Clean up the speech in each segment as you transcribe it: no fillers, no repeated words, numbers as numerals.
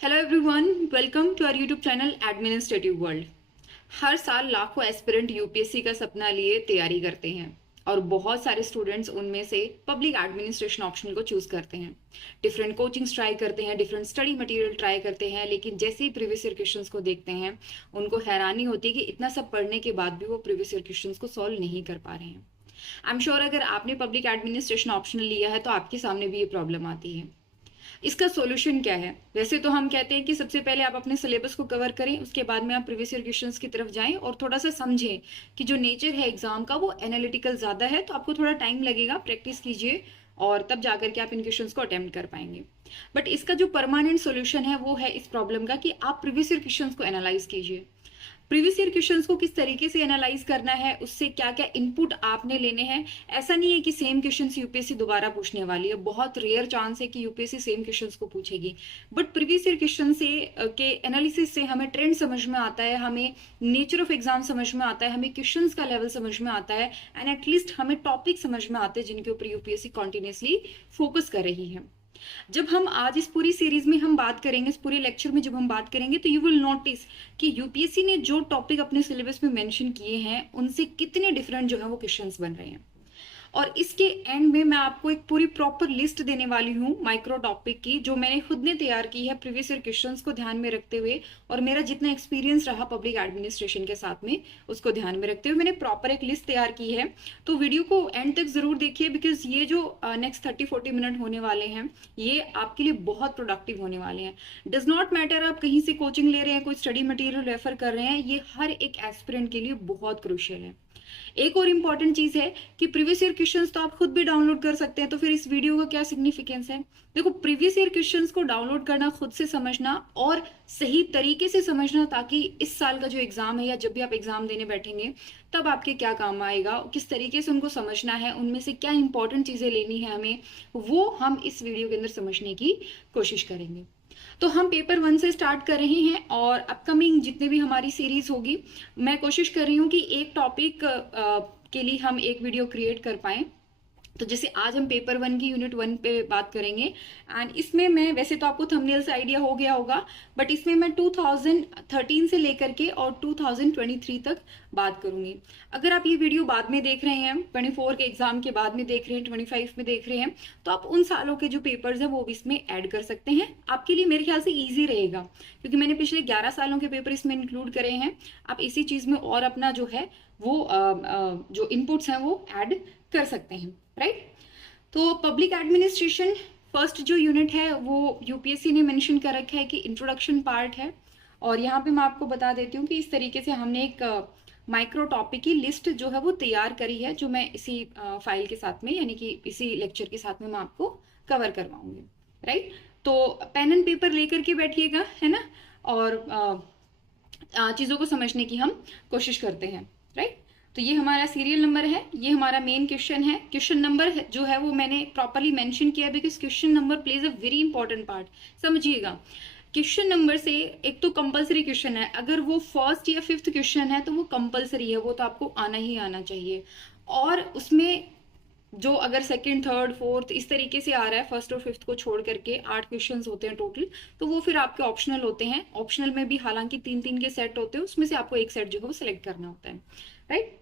Hello everyone, welcome to our YouTube channel administrative world. हर साल लाखों एस्पिरेंट यूपीएससी का सपना लिए तैयारी करते हैं और बहुत सारे स्टूडेंट्स उनमें से पब्लिक एडमिनिस्ट्रेशन ऑप्शन को चूज करते हैं। डिफरेंट कोचिंग्स ट्राई करते हैं, डिफरेंट स्टडी मटेरियल ट्राई करते हैं, लेकिन जैसे ही प्रीवियस ईयर क्वेश्चंस को देखते हैं उनको हैरानी होती है कि इतना सब पढ़ने के बाद भी वो प्रीवियस ईयर क्वेश्चंस को सॉल्व नहीं कर पा रहे हैं। आई एम श्योर अगर आपने पब्लिक एडमिनिस्ट्रेशन ऑप्शनल लिया है तो आपके सामने भी ये प्रॉब्लम आती है। इसका सॉल्यूशन क्या है? वैसे तो हम कहते हैं कि सबसे पहले आप अपने सिलेबस को कवर करें, उसके बाद में आप प्रीवियस ईयर क्वेश्चंस की तरफ जाएं और थोड़ा सा समझें कि जो नेचर है एग्जाम का वो एनालिटिकल ज्यादा है, तो आपको थोड़ा टाइम लगेगा, प्रैक्टिस कीजिए और तब जाकर के आप इन क्वेश्चंस को अटेम्प्ट कर पाएंगे। बट इसका जो परमानेंट सोल्यूशन है वो है इस प्रॉब्लम का कि आप प्रीवियस ईयर क्वेश्चंस को एनालाइज कीजिए। प्रीवियस ईयर क्वेश्चंस को किस तरीके से एनालाइज करना है, उससे क्या क्या इनपुट आपने लेने हैं। ऐसा नहीं है कि सेम क्वेश्चंस यूपीएससी दोबारा पूछने वाली है, बहुत रेयर चांस है कि यूपीएससी सेम क्वेश्चंस को पूछेगी। बट प्रीवियस ईयर क्वेश्चन से के एनालिसिस से हमें ट्रेंड समझ में आता है, हमें नेचर ऑफ एग्जाम समझ में आता है, हमें क्वेश्चंस का लेवल समझ में आता है एंड एटलीस्ट हमें टॉपिक समझ में आते हैं जिनके ऊपर यूपीएससी कॉन्टिन्यूसली फोकस कर रही है। जब हम आज इस पूरी सीरीज में हम बात करेंगे, इस पूरे लेक्चर में जब हम बात करेंगे तो यू विल नोटिस कि यूपीएससी ने जो टॉपिक अपने सिलेबस में मेंशन किए हैं उनसे कितने डिफरेंट जो है वो क्वेश्चंस बन रहे हैं। और इसके एंड में मैं आपको एक पूरी प्रॉपर लिस्ट देने वाली हूँ माइक्रो टॉपिक की, जो मैंने खुद ने तैयार की है प्रीवियस ईयर क्वेश्चंस को ध्यान में रखते हुए और मेरा जितना एक्सपीरियंस रहा पब्लिक एडमिनिस्ट्रेशन के साथ में उसको ध्यान में रखते हुए मैंने प्रॉपर एक लिस्ट तैयार की है। तो वीडियो को एंड तक जरूर देखिए, बिकॉज ये जो नेक्स्ट 30-40 मिनट होने वाले हैं ये आपके लिए बहुत प्रोडक्टिव होने वाले हैं। डज नॉट मैटर आप कहीं से कोचिंग ले रहे हैं, कोई स्टडी मटेरियल रेफर कर रहे हैं, ये हर एक एस्पिरेंट के लिए बहुत क्रूशियल है। एक और इम्पॉर्टेंट चीज है कि प्रीवियस ईयर क्वेश्चंस तो आप खुद भी डाउनलोड कर सकते हैं, तो फिर इस वीडियो का क्या सिग्निफिकेंस है? देखो, प्रीवियस ईयर क्वेश्चंस को डाउनलोड करना, खुद से समझना और सही तरीके से समझना, ताकि इस साल का जो एग्जाम है या जब भी आप एग्जाम देने बैठेंगे तब आपके क्या काम आएगा, किस तरीके से उनको समझना है, उनमें से क्या इंपॉर्टेंट चीजें लेनी है हमें, वो हम इस वीडियो के अंदर समझने की कोशिश करेंगे। तो हम पेपर 1 से स्टार्ट कर रहे हैं और अपकमिंग जितने भी हमारी सीरीज होगी मैं कोशिश कर रही हूँ कि एक टॉपिक के लिए हम एक वीडियो क्रिएट कर पाएं। तो जैसे आज हम पेपर 1 की यूनिट 1 पे बात करेंगे एंड इसमें मैं, वैसे तो आपको थंबनेल से आइडिया हो गया होगा, बट इसमें मैं 2013 से लेकर के और 2023 तक बात करूंगी। अगर आप ये वीडियो बाद में देख रहे हैं, 24 के एग्जाम के बाद में देख रहे हैं, 25 में देख रहे हैं, तो आप उन सालों के जो पेपर्स हैं वो भी इसमें ऐड कर सकते हैं। आपके लिए मेरे ख्याल से ईजी रहेगा, क्योंकि मैंने पिछले 11 सालों के पेपर इसमें इंक्लूड करे हैं। आप इसी चीज में और अपना जो है वो जो इनपुट्स हैं वो ऐड कर सकते हैं, राइट? तो पब्लिक एडमिनिस्ट्रेशन फर्स्ट जो यूनिट है वो यूपीएससी ने मेंशन कर रखा है कि इंट्रोडक्शन पार्ट है। और यहाँ पे मैं आपको बता देती हूँ कि इस तरीके से हमने एक माइक्रो टॉपिक की लिस्ट जो है वो तैयार करी है, जो मैं इसी फाइल के साथ में, यानी कि इसी लेक्चर के साथ में मैं आपको कवर करवाऊंगी, राइट? तो पेन एंड पेपर लेकर के बैठिएगा, है ना, और चीज़ों को समझने की हम कोशिश करते हैं, राइट? तो ये हमारा सीरियल नंबर है, ये हमारा मेन क्वेश्चन है। क्वेश्चन नंबर जो है वो मैंने प्रॉपरली मेंशन किया because question number pledge a very important part. समझिएगा, क्वेश्चन नंबर से एक तो कंपलसरी क्वेश्चन है, अगर वो फर्स्ट या फिफ्थ क्वेश्चन है तो वो कंपलसरी है, वो तो आपको आना ही आना चाहिए। और उसमें जो अगर सेकंड, थर्ड, फोर्थ इस तरीके से आ रहा है, फर्स्ट और फिफ्थ को छोड़ करके 8 क्वेश्चंस होते हैं टोटल, तो वो फिर आपके ऑप्शनल होते हैं। ऑप्शनल में भी हालांकि 3-3 के सेट होते हैं, उसमें से आपको एक सेट जो है वो सिलेक्ट करना होता है, राइट?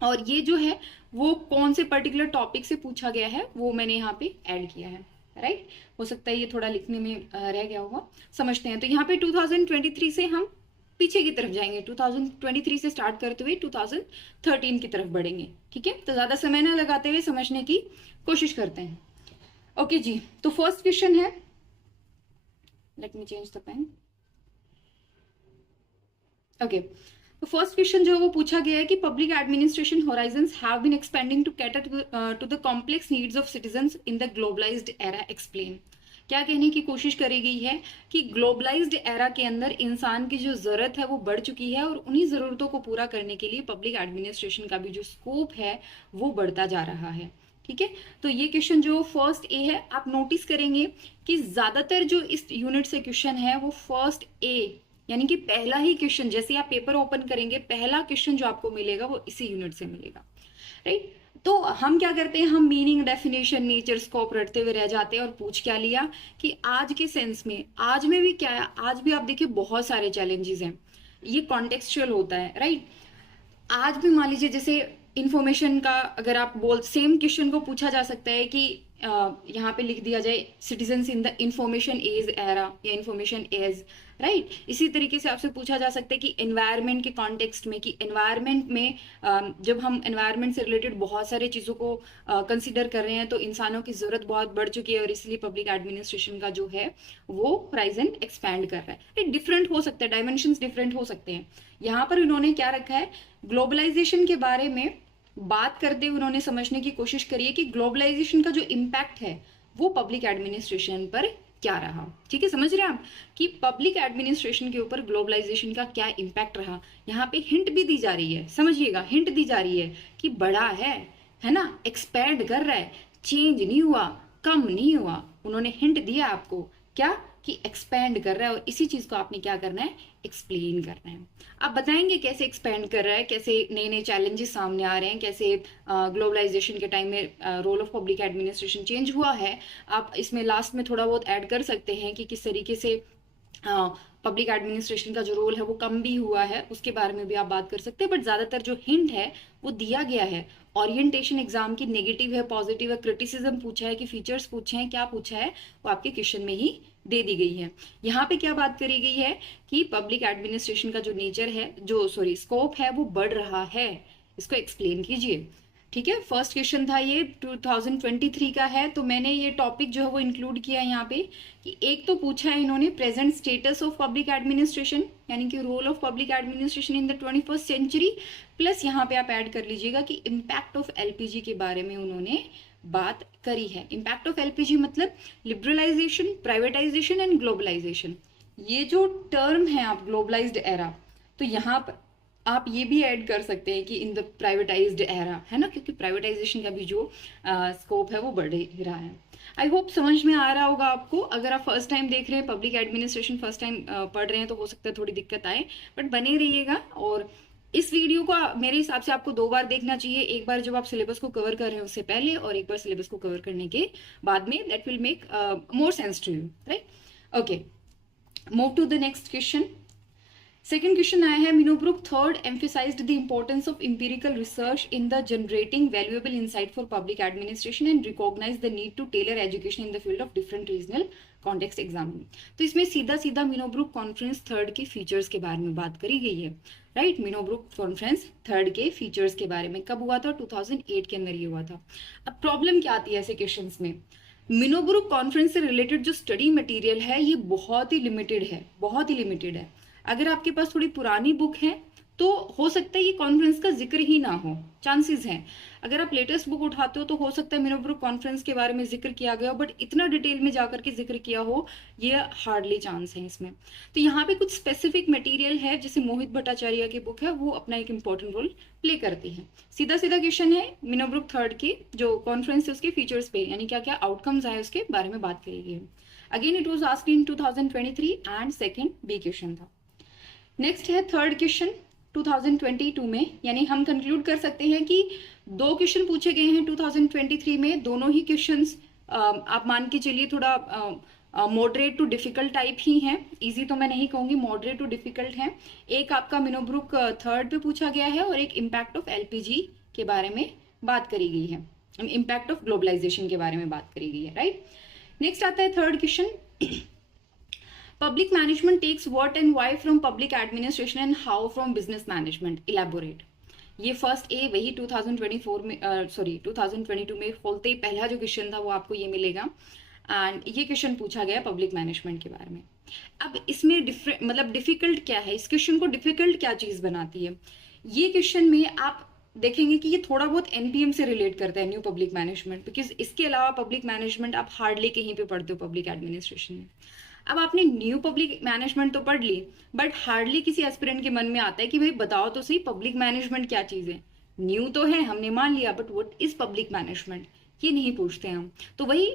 और ये जो है वो कौन से पर्टिकुलर टॉपिक से पूछा गया है वो मैंने यहाँ पे ऐड किया है, राइट? हो सकता है ये थोड़ा लिखने में रह गया होगा, समझते हैं। तो यहाँ पे 2023 से हम पीछे की तरफ जाएंगे, 2023 से स्टार्ट करते हुए 2013 की तरफ बढ़ेंगे, ठीक है? तो ज्यादा समय ना लगाते हुए समझने की कोशिश करते हैं। ओके जी, तो फर्स्ट क्वेश्चन है, let me change the pen. Okay, तो फर्स्ट क्वेश्चन जो है वो पूछा गया है कि public administration horizons have been expanding to cater to the complex needs of citizens in the globalized era, explain. क्या कहने की कोशिश करी गई है कि ग्लोबलाइज्ड एरा के अंदर इंसान की जो जरूरत है वो बढ़ चुकी है और उन्हीं जरूरतों को पूरा करने के लिए पब्लिक एडमिनिस्ट्रेशन का भी जो स्कोप है वो बढ़ता जा रहा है, ठीक है? तो ये क्वेश्चन जो फर्स्ट ए है, आप नोटिस करेंगे कि ज्यादातर जो इस यूनिट से क्वेश्चन है वो फर्स्ट ए, यानी कि पहला ही क्वेश्चन, जैसे आप पेपर ओपन करेंगे पहला क्वेश्चन जो आपको मिलेगा वो इसी यूनिट से मिलेगा, राइट? तो हम क्या करते हैं, हम मीनिंग, डेफिनेशन, नेचर, स्कोप रटते हुए रह जाते हैं और पूछ क्या लिया कि आज के सेंस में, आज में भी क्या है, आज भी आप देखिए बहुत सारे चैलेंजेस हैं, ये कॉन्टेक्सचुअल होता है, राइट। आज भी मान लीजिए जैसे इंफॉर्मेशन का अगर आप बोल, सेम क्वेश्चन को पूछा जा सकता है कि यहाँ पे लिख दिया जाए citizens in the information age era या इंफॉर्मेशन एज, राइट। इसी तरीके से आपसे पूछा जा सकता है कि एनवायरनमेंट के कॉन्टेक्स्ट में, कि एनवायरनमेंट में जब हम एनवायरनमेंट से रिलेटेड बहुत सारे चीज़ों को कंसिडर कर रहे हैं तो इंसानों की ज़रूरत बहुत बढ़ चुकी है और इसलिए पब्लिक एडमिनिस्ट्रेशन का जो है वो होराइजन एक्सपैंड कर रहा है। डिफरेंट हो सकता है, डायमेंशंस डिफरेंट हो सकते हैं। यहाँ पर इन्होंने क्या रखा है, ग्लोबलाइजेशन के बारे में बात करते हुए उन्होंने समझने की कोशिश करी है कि ग्लोबलाइजेशन का जो इम्पैक्ट है वो पब्लिक एडमिनिस्ट्रेशन पर क्या रहा। ठीक है, समझ रहे हैं आप कि पब्लिक एडमिनिस्ट्रेशन के ऊपर ग्लोबलाइजेशन का क्या इम्पैक्ट रहा। यहाँ पे हिंट भी दी जा रही है, समझिएगा, हिंट दी जा रही है कि बड़ा है ना, एक्सपैंड कर रहा है, चेंज नहीं हुआ, कम नहीं हुआ। उन्होंने हिंट दिया आपको क्या, कि एक्सपैंड कर रहा है और इसी चीज को आपने क्या करना है, एक्सप्लेन करना है। आप बताएंगे कैसे एक्सपैंड कर रहा है, कैसे नए नए चैलेंजेस सामने आ रहे हैं, कैसे ग्लोबलाइजेशन के टाइम में role of public administration change हुआ है। आप इसमें लास्ट में थोड़ा बहुत ऐड कर सकते हैं कि किस तरीके से पब्लिक एडमिनिस्ट्रेशन का जो रोल है वो कम भी हुआ है, उसके बारे में भी आप बात कर सकते हैं। बट ज्यादातर जो हिंट है वो दिया गया है। ओरिएंटेशन एग्जाम की नेगेटिव है, पॉजिटिव है, क्रिटिसिज्म पूछा है कि फीचर्स पूछे हैं, क्या पूछा है, वो आपके क्वेश्चन में ही दे दी गई है। यहाँ पे क्या बात करी गई है कि पब्लिक एडमिनिस्ट्रेशन का जो नेचर है, जो स्कोप है वो बढ़ रहा है, इसको एक्सप्लेन कीजिए। ठीक है, फर्स्ट क्वेश्चन था ये 2023 का है, तो मैंने ये टॉपिक जो है वो इंक्लूड किया यहाँ पे कि एक तो पूछा है इन्होंने present status of public administration, यानी कि role of public administration in the 21st century, plus यहाँ पे आप ऐड कर लीजिएगा कि इम्पैक्ट ऑफ एलपीजी के बारे में उन्होंने बात करी है। इम्पैक्ट ऑफ एलपीजी मतलब लिबरलाइजेशन, प्राइवेटाइजेशन एंड ग्लोबलाइजेशन। ये जो टर्म है आप ग्लोबलाइज्ड एरा, तो यहाँ पर आप ये भी ऐड कर सकते हैं कि इन द प्राइवेटाइज्ड एरा, है ना, क्योंकि प्राइवेटाइजेशन का भी जो स्कोप है वो बढ़ ही रहा है। आई होप समझ में आ रहा होगा आपको। अगर आप फर्स्ट टाइम देख रहे हैं, पब्लिक एडमिनिस्ट्रेशन फर्स्ट टाइम पढ़ रहे हैं, तो हो सकता है थोड़ी दिक्कत आए, बट बने रहिएगा। और इस वीडियो को मेरे हिसाब से आपको 2 बार देखना चाहिए, एक बार जब आप सिलेबस को कवर कर रहे हैं उससे पहले, और एक बार सिलेबस को कवर करने के बाद में। That will make more sense to you, right. Okay, move to the next question. Second question आया है, Minnowbrook third emphasized the importance of empirical research in the generating valuable insight for public administration and recognize the need to tailor education in the field of different regional context examining. तो इसमें सीधा सीधा Minnowbrook conference third के features के बारे में बात करी गई है, राइट। मिनोब्रुक कॉन्फ्रेंस थर्ड के फीचर्स के बारे में कब हुआ था, 2008 के अंदर ये हुआ था। अब प्रॉब्लम क्या आती है ऐसे क्वेश्चंस में, मिनोब्रुक कॉन्फ्रेंस से रिलेटेड जो स्टडी मटेरियल है ये बहुत ही लिमिटेड है, बहुत ही लिमिटेड है। अगर आपके पास थोड़ी पुरानी बुक है तो हो सकता है ये कॉन्फ्रेंस का जिक्र ही ना हो, चांसेस हैं। अगर आप लेटेस्ट बुक उठाते हो तो हो सकता है मिनोब्रुक कॉन्फ्रेंस के बारे में जिक्र किया गया हो, बट इतना डिटेल में जाकर के जिक्र किया हो, ये हार्डली चांस है इसमें। तो यहाँ पे कुछ स्पेसिफिक मटेरियल है, जैसे मोहित भट्टाचार्य की बुक है, वो अपना एक इंपॉर्टेंट रोल प्ले करती है। सीधा सीधा क्वेश्चन है, मिनोब्रुक थर्ड की जो कॉन्फ्रेंस है उसके फीचर्स पे, यानी क्या क्या आउटकम्स आए उसके बारे में बात करी गई है। Again it was asked in 2023 and second B question था। नेक्स्ट है थर्ड क्वेश्चन 2022 में, यानी हम कंक्लूड कर सकते हैं कि 2 क्वेश्चन पूछे गए हैं 2023 में। दोनों ही क्वेश्चंस आप मान के चलिए थोड़ा मॉडरेट टू डिफिकल्ट टाइप ही हैं, इजी तो मैं नहीं कहूंगी, मॉडरेट टू डिफिकल्ट है। एक आपका मिनोब्रुक थर्ड पे पूछा गया है और एक इम्पैक्ट ऑफ एलपीजी के बारे में बात करी गई है, इम्पैक्ट ऑफ ग्लोबलाइजेशन के बारे में बात करी गई है, राइट। नेक्स्ट आता है third question, Public management takes what and why from public administration and how from business management. Elaborate. ये फर्स्ट ए वही 2024 में 2022 में खोलते ही पहला जो क्वेश्चन था वो आपको ये मिलेगा, एंड ये क्वेश्चन पूछा गया पब्लिक मैनेजमेंट के बारे में। अब इसमें मतलब डिफिकल्ट क्या है, इस क्वेश्चन को डिफिकल्ट क्या चीज बनाती है, ये क्वेश्चन में आप देखेंगे कि ये थोड़ा बहुत एनपीएम से रिलेट करता है, न्यू पब्लिक मैनेजमेंट, बिकॉज इसके अलावा पब्लिक मैनेजमेंट आप हार्डली कहीं पे पढ़ते हो पब्लिक एडमिनिस्ट्रेशन में। अब आपने न्यू पब्लिक मैनेजमेंट तो पढ़ ली, बट हार्डली किसी एस्पिरेंट के मन में आता है कि भाई बताओ तो सही पब्लिक मैनेजमेंट क्या चीज है। न्यू तो है, हमने मान लिया, but what is public management, ये नहीं पूछते हम। तो वही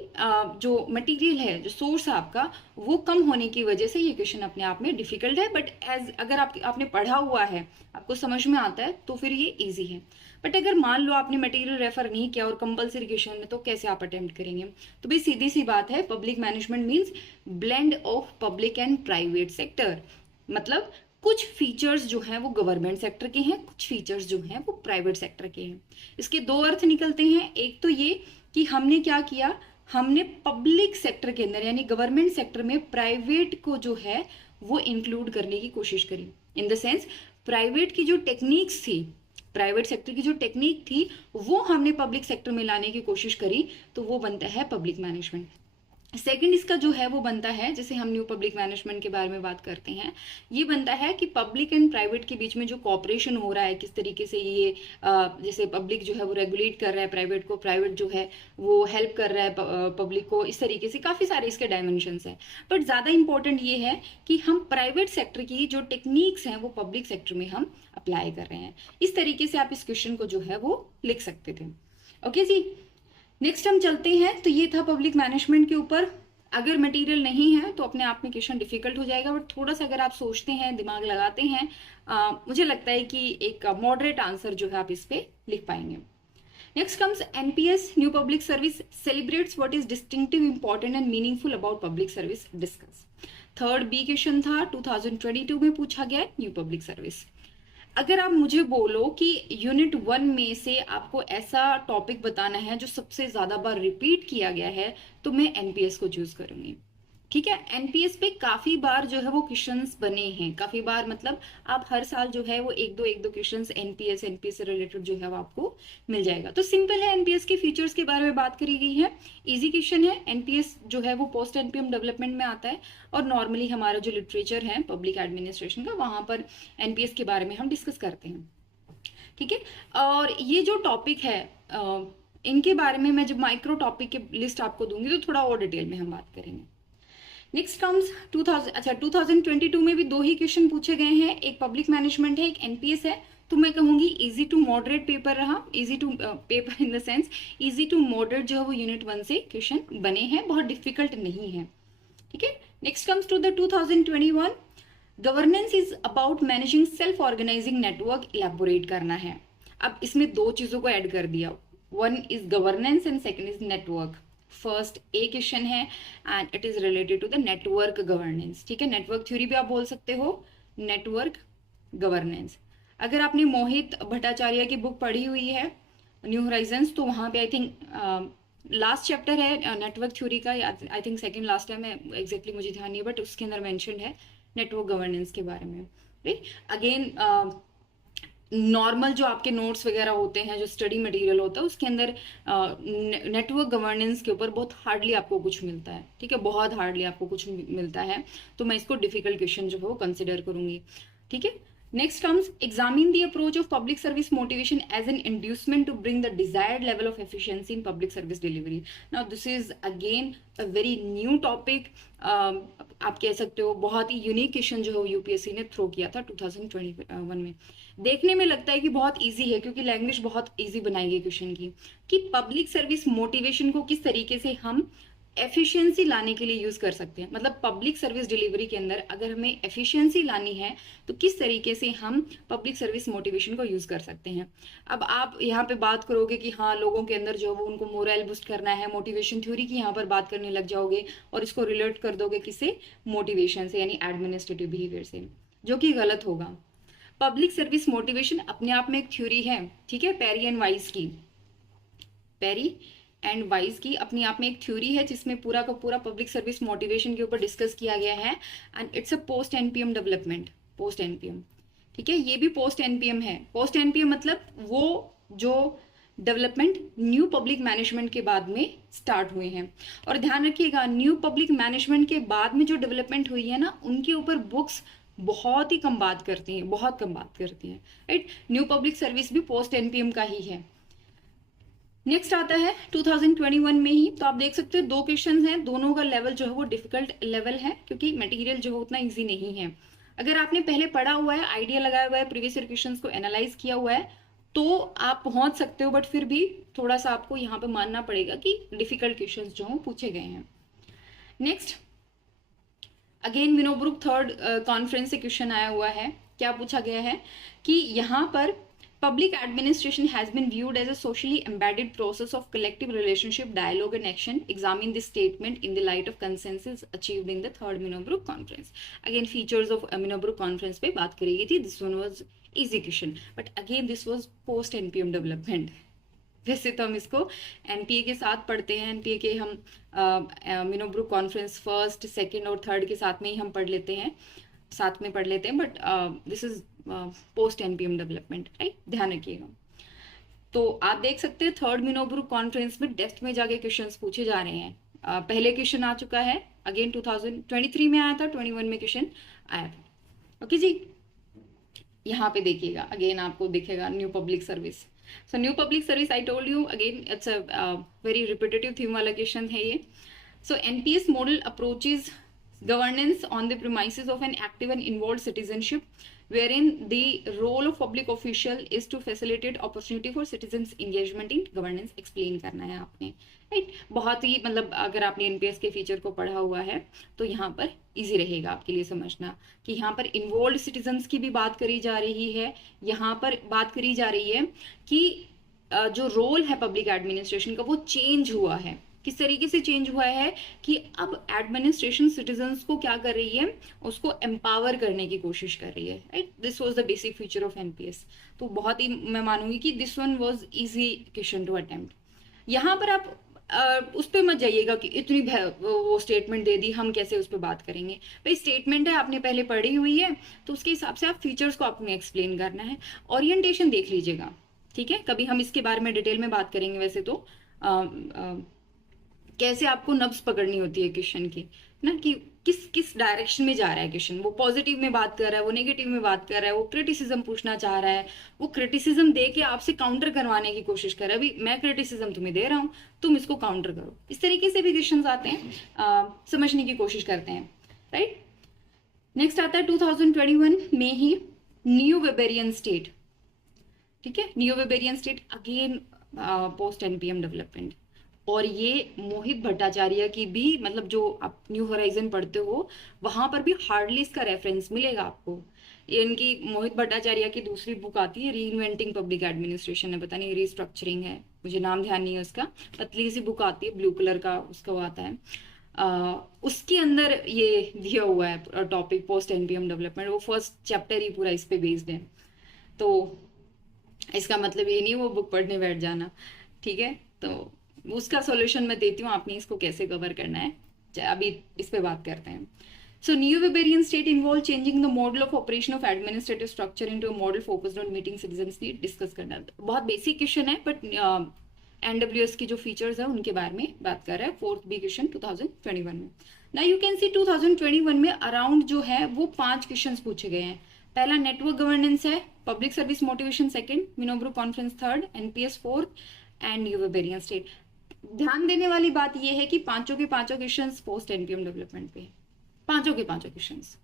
जो मटेरियल है, जो सोर्स है आपका, वो कम होने की वजह से ये क्वेश्चन अपने आप में डिफिकल्ट है। बट एज अगर आपने पढ़ा हुआ है, आपको समझ में आता है, तो फिर ये इजी है। बट अगर मान लो आपने मटेरियल रेफर नहीं किया और कंपलसरी क्वेश्चन में, तो कैसे आप अटेम्प्ट करेंगे? तो भाई सीधी सी बात है, public management means blend of public and private sector. मतलब कुछ फीचर्स जो हैं वो गवर्नमेंट सेक्टर के हैं, कुछ फीचर्स जो हैं वो प्राइवेट सेक्टर के हैं। इसके दो अर्थ निकलते हैं। एक तो ये कि हमने क्या किया, हमने पब्लिक सेक्टर के अंदर यानी गवर्नमेंट सेक्टर में प्राइवेट को जो है वो इंक्लूड करने की कोशिश करी। इन द सेंस प्राइवेट की जो टेक्निक्स थी, प्राइवेट सेक्टर की जो टेक्निक थी, वो हमने पब्लिक सेक्टर में लाने की कोशिश करी, तो वो बनता है पब्लिक मैनेजमेंट। सेकंड इसका जो है वो बनता है, जैसे हम न्यू पब्लिक मैनेजमेंट के बारे में बात करते हैं, ये बनता है कि पब्लिक एंड प्राइवेट के बीच में जो कॉपरेशन हो रहा है, किस तरीके से ये जैसे पब्लिक जो है वो रेगुलेट कर रहा है प्राइवेट को, प्राइवेट जो है वो हेल्प कर रहा है पब्लिक को, इस तरीके से काफ़ी सारे इसके डायमेंशंस हैं। बट ज़्यादा इंपॉर्टेंट ये है कि हम प्राइवेट सेक्टर की जो टेक्निक्स हैं वो पब्लिक सेक्टर में हम अप्लाई कर रहे हैं। इस तरीके से आप इस क्वेश्चन को जो है वो लिख सकते थे। ओके जी, नेक्स्ट हम चलते हैं। तो ये था पब्लिक मैनेजमेंट के ऊपर। अगर मटेरियल नहीं है तो अपने आप में क्वेश्चन डिफिकल्ट हो जाएगा, बट थोड़ा सा अगर आप सोचते हैं, दिमाग लगाते हैं, मुझे लगता है कि एक मॉडरेट आंसर जो है आप इस पे लिख पाएंगे। Next comes NPS, new public service celebrates what is distinctive, important and meaningful about public service, discuss. Third B question था, 2022 में पूछा गया न्यू पब्लिक सर्विस। अगर आप मुझे बोलो कि यूनिट 1 में से आपको ऐसा टॉपिक बताना है जो सबसे ज्यादा बार रिपीट किया गया है, तो मैं एनपीएस को चूज करूंगी। ठीक है, एनपीएस पे काफी बार जो है वो क्वेश्चंस बने हैं, काफी बार मतलब आप हर साल जो है वो एक दो क्वेश्चंस एनपीएस से रिलेटेड जो है वो आपको मिल जाएगा। तो सिंपल है, एनपीएस के फीचर्स के बारे में बात करी गई है, इजी क्वेश्चन है। एनपीएस जो है वो पोस्ट एनपीएम डेवलपमेंट में आता है, और नॉर्मली हमारा जो लिटरेचर है पब्लिक एडमिनिस्ट्रेशन का, वहां पर एनपीएस के बारे में हम डिस्कस करते हैं। ठीक है, और ये जो टॉपिक है इनके बारे में मैं जब माइक्रो टॉपिक की लिस्ट आपको दूंगी तो थोड़ा और डिटेल में हम बात करेंगे। नेक्स्ट कम्स 2022 में भी 2 ही क्वेश्चन पूछे गए हैं, एक पब्लिक मैनेजमेंट है, एक एनपीएस है। तो मैं कहूंगी इजी टू मॉडरेट पेपर रहा, easy to paper in the sense easy to moderate जो है वो यूनिट 1 से क्वेश्चन बने हैं, बहुत डिफिकल्ट नहीं है। ठीक है, next comes to the 2021, governance is about managing self organizing network, elaborate करना है। अब इसमें 2 चीजों को ऐड कर दिया, 1 is governance and 2 is network. First a question है and it is related to the network governance. ठीक है, नेटवर्क थ्योरी भी आप बोल सकते हो, नेटवर्क गवर्नेंस। अगर आपने मोहित भट्टाचार्य की बुक पढ़ी हुई है न्यू होराइजन्स, तो वहां पे आई थिंक लास्ट चैप्टर है नेटवर्क थ्योरी का, आई थिंक सेकंड लास्ट है, मैं एग्जैक्टली मुझे ध्यान नहीं है, बट उसके अंदर मेंशन है नेटवर्क गवर्नेंस के बारे में। राइट, अगेन नॉर्मल जो आपके नोट्स वगैरह होते हैं, जो स्टडी मटेरियल होता है, उसके अंदर नेटवर्क गवर्नेंस के ऊपर बहुत हार्डली आपको कुछ मिलता है। ठीक है, बहुत हार्डली आपको कुछ मिलता है, तो मैं इसको डिफिकल्ट क्वेश्चन जो है वो कंसिडर करूंगी। ठीक है, next comes examine the approach of public service motivation as an inducement to bring the desired level of efficiency in public service delivery. Now this is again a very new topic, आप कह सकते हो बहुत ही unique question जो है UPSC ने throw किया था 2021 में। देखने में लगता है कि बहुत इजी है, क्योंकि लैंग्वेज बहुत इजी बनाई गई क्वेश्चन की, कि पब्लिक सर्विस मोटिवेशन को किस तरीके से हम एफिशिएंसी लाने के लिए यूज कर सकते हैं। मतलब पब्लिक सर्विस डिलीवरी के अंदर अगर हमें एफिशिएंसी लानी है तो किस तरीके से हम पब्लिक सर्विस मोटिवेशन को यूज कर सकते हैं। अब आप यहाँ पे बात करोगे कि हाँ लोगों के अंदर जो वो उनको मोरल बूस्ट करना है, मोटिवेशन थ्योरी की यहाँ पर बात करने लग जाओगे और इसको रिलेट कर दोगे किससे, मोटिवेशन से, यानी एडमिनिस्ट्रेटिव बिहेवियर से, जो कि गलत होगा। पब्लिक सर्विस मोटिवेशन अपने आप में एक थ्योरी है। ठीक है, पेरी एंड वाइज की, पेरी एंड वाइज की अपनी आप में एक थ्योरी है, जिसमें पूरा का पूरा पब्लिक सर्विस मोटिवेशन के ऊपर डिस्कस किया गया है, and it's a post NPM development, post NPM. ठीक है, ये भी पोस्ट एनपीएम है। पोस्ट एनपीएम मतलब वो जो डेवलपमेंट न्यू पब्लिक मैनेजमेंट के बाद में स्टार्ट हुए हैं। और ध्यान रखिएगा, न्यू पब्लिक मैनेजमेंट के बाद में जो डेवलपमेंट हुई है ना, उनके ऊपर बुक्स बहुत ही कम बात करती हैं, बहुत कम बात करती हैं। राइट, न्यू पब्लिक सर्विस भी पोस्ट एनपीएम का ही है। नेक्स्ट आता है 2021 में ही, तो आप देख सकते हो 2 क्वेश्चन हैं, दोनों का लेवल जो है वो डिफिकल्ट लेवल है, क्योंकि मटेरियल जो है उतना इजी नहीं है। अगर आपने पहले पढ़ा हुआ है, आइडिया लगाया हुआ है, प्रीवियस ईयर क्वेश्चंस को एनालाइज किया हुआ है, तो आप पहुंच सकते हो, बट फिर भी थोड़ा सा आपको यहाँ पे मानना पड़ेगा कि डिफिकल्ट क्वेश्चंस जो हों पूछे गए हैं। नेक्स्ट, अगेन विनोब्रुक थर्ड कॉन्फ्रेंस से क्वेश्चन आया हुआ है। क्या पूछा गया है कि यहाँ पर public administration has been viewed as a socially embedded process of collective relationship, dialogue and action. Examine this statement in the light of consensus achieved in the third Minnowbrook conference. Again, features of Minnowbrook conference पे बात करी गई थी. This one was easy question, but again this was post NPM development. वैसे तो हम इसको NPA के साथ पढ़ते हैं, एनपीए के हम मिनोब्रुक कॉन्फ्रेंस फर्स्ट, सेकंड और थर्ड के साथ में ही हम पढ़ लेते हैं, साथ में पढ़ लेते हैं, but this is post NPM development, right, ध्यान रखिएगा। तो आप देख सकते हैं थर्ड मिनोब्रुक कॉन्फ्रेंस में डेप्थ में जाके क्वेश्चंस पूछे जा रहे हैं। पहले क्वेश्चन आ चुका है, अगेन 2023 में आया था, 21 में क्वेश्चन आया था। ओके जी, यहाँ पे देखिएगा, अगेन आपको दिखेगा new public service. So new public service, I told you again it's a very repetitive theme वाला क्वेश्चन है ये। So NPS model approaches governance on the premises of an active and involved citizenship, wherein the role of public official is to facilitate opportunity for citizens engagement in governance. explain करना है आपने, right. बहुत ही मतलब अगर आपने NPS के feature को पढ़ा हुआ है तो यहाँ पर इजी रहेगा आपके लिए समझना कि यहाँ पर इन्वॉल्व सिटीजन्स की भी बात करी जा रही है। यहाँ पर बात करी जा रही है कि जो रोल है पब्लिक एडमिनिस्ट्रेशन का वो चेंज हुआ है। किस तरीके से चेंज हुआ है कि अब एडमिनिस्ट्रेशन सिटीजन्स को क्या कर रही है, उसको एम्पावर करने की कोशिश कर रही है, right. This was the basic feature of NPS. तो बहुत ही मैं मानूंगी कि this one was easy question to attempt. यहाँ पर आप उस पर मत जाइएगा कि इतनी वो स्टेटमेंट दे दी, हम कैसे उस पर बात करेंगे। भाई स्टेटमेंट है, आपने पहले पढ़ी हुई है, तो उसके हिसाब से आप फीचर्स को आपने एक्सप्लेन करना है। ओरिएंटेशन देख लीजिएगा, ठीक है, कभी हम इसके बारे में डिटेल में बात करेंगे। वैसे तो कैसे आपको नब्ज पकड़नी होती है क्वेश्चन की, ना, कि किस किस डायरेक्शन में जा रहा है क्वेश्चन। वो पॉजिटिव में बात कर रहा है, वो नेगेटिव में बात कर रहा है, वो क्रिटिसिज्म पूछना चाह रहा है, वो क्रिटिसिज्म दे के आपसे काउंटर करवाने की कोशिश कर रहा है। अभी मैं क्रिटिसिज्म तुम्हें दे रहा हूँ, तुम इसको काउंटर करो। इस तरीके से भी क्वेश्चन आते हैं, समझने की कोशिश करते हैं, राइट। नेक्स्ट आता है 2021 में ही न्यू वेबेरियन स्टेट, ठीक है, new Weberian state again post NPM development. और ये मोहित भट्टाचार्य की भी, मतलब जो आप न्यू होराइजन पढ़ते हो वहां पर भी हार्डली इसका रेफरेंस मिलेगा आपको। ये इनकी मोहित भट्टाचार्य की दूसरी बुक आती है, री इन्वेंटिंग पब्लिक एडमिनिस्ट्रेशन है, पता नहीं रिस्ट्रक्चरिंग है, मुझे नाम ध्यान नहीं है उसका, पतली सी बुक आती है, ब्लू कलर का उसका वो आता है। उसके अंदर ये दिया हुआ है टॉपिक पोस्ट एनपीएम डेवलपमेंट, वो फर्स्ट चैप्टर ही पूरा इस पे बेस्ड है। तो इसका मतलब ये नहीं वो बुक पढ़ने बैठ जाना, ठीक है। तो उसका सॉल्यूशन मैं देती हूँ, आपने इसको कैसे कवर करना है, अभी इस पे बात करते हैं। So new Weberian state involve changing the model of operation of administrative structure into a model focused on meeting citizens need. Discuss करना बहुत बेसिक क्वेश्चन है, बट एनडब्ल्यूएस की जो फीचर्स है उनके बारे में बात कर रहा है। फोर्थ बी क्वेश्चन 2021 में। ना यू कैन सी 2021 में अराउंड जो है वो 5 क्वेश्चन पूछे गए हैं। पहला नेटवर्क गवर्नेंस है, public service motivation second, Minnowbrook conference third, NPS fourth and new Weberian state. ध्यान देने वाली बात यह है कि पांचों के पांचों क्वेश्चंस पोस्ट एनपीएम डेवलपमेंट पे, पांचों के पांचों क्वेश्चंस।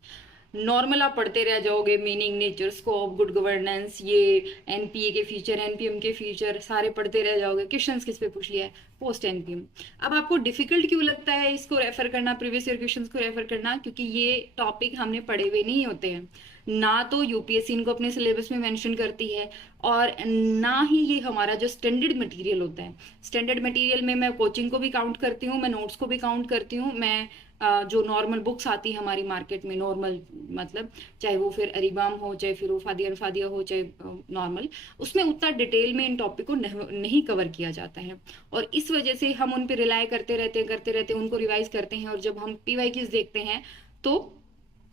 नॉर्मल आप पढ़ते रह जाओगे, meaning, nature, scope, good governance, ये एनपीए के फीचर, एनपीएम के फीचर सारे पढ़ते रह जाओगे। क्वेश्चंस किस पे पूछ लिया है, पोस्ट एनपीएम। अब आपको डिफिकल्ट क्यों लगता है इसको रेफर करना, प्रीवियस ईयर क्वेश्चंस को रेफर करना, क्योंकि ये टॉपिक हमने पढ़े हुए नहीं होते हैं, ना तो यूपीएससी इनको अपने सिलेबस में मेंशन करती है, और ना ही ये हमारा जो स्टैंडर्ड मटेरियल होता है। स्टैंडर्ड मटेरियल में मैं कोचिंग को भी काउंट करती हूँ, मैं नोट्स को भी काउंट करती हूँ, मैं जो नॉर्मल बुक्स आती है हमारी मार्केट में, नॉर्मल मतलब चाहे वो फिर अरीबाम हो, चाहे फिर वो फादिया हो, चाहे नॉर्मल, उसमें उतना डिटेल में इन टॉपिक को नहीं कवर किया जाता है। और इस वजह से हम उन पर रिलाई करते रहते उनको रिवाइज करते हैं, और जब हम पीवाईक्यूज देखते हैं तो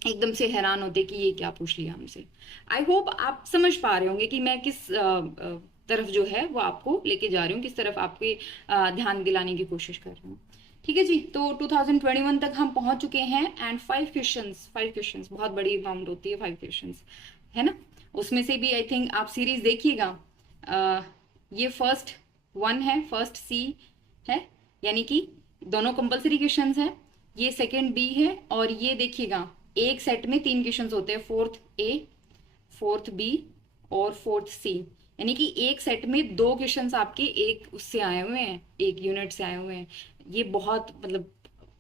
एकदम से हैरान होते कि ये क्या पूछ लिया हमसे। आई होप आप समझ पा रहे होंगे कि मैं किस तरफ जो है वो आपको लेके जा रही हूँ, किस तरफ आपके ध्यान दिलाने की कोशिश कर रही हूँ, ठीक है जी। तो 2021 तक हम पहुंच चुके हैं, एंड 5 क्वेश्चंस बहुत बड़ी अमाउंट होती है, 5 क्वेश्चंस है ना। उसमें से भी आई थिंक आप सीरीज देखिएगा, ये फर्स्ट 1 है, फर्स्ट सी है, यानी कि दोनों कंपल्सरी क्वेश्चंस हैं, ये सेकंड बी है, और ये देखिएगा एक सेट में 3 क्वेश्चंस होते हैं, फोर्थ ए, फोर्थ बी और फोर्थ सी। यानी कि एक सेट में 2 क्वेश्चंस आपके एक उससे आए हुए हैं, एक यूनिट से आए हुए हैं। ये बहुत मतलब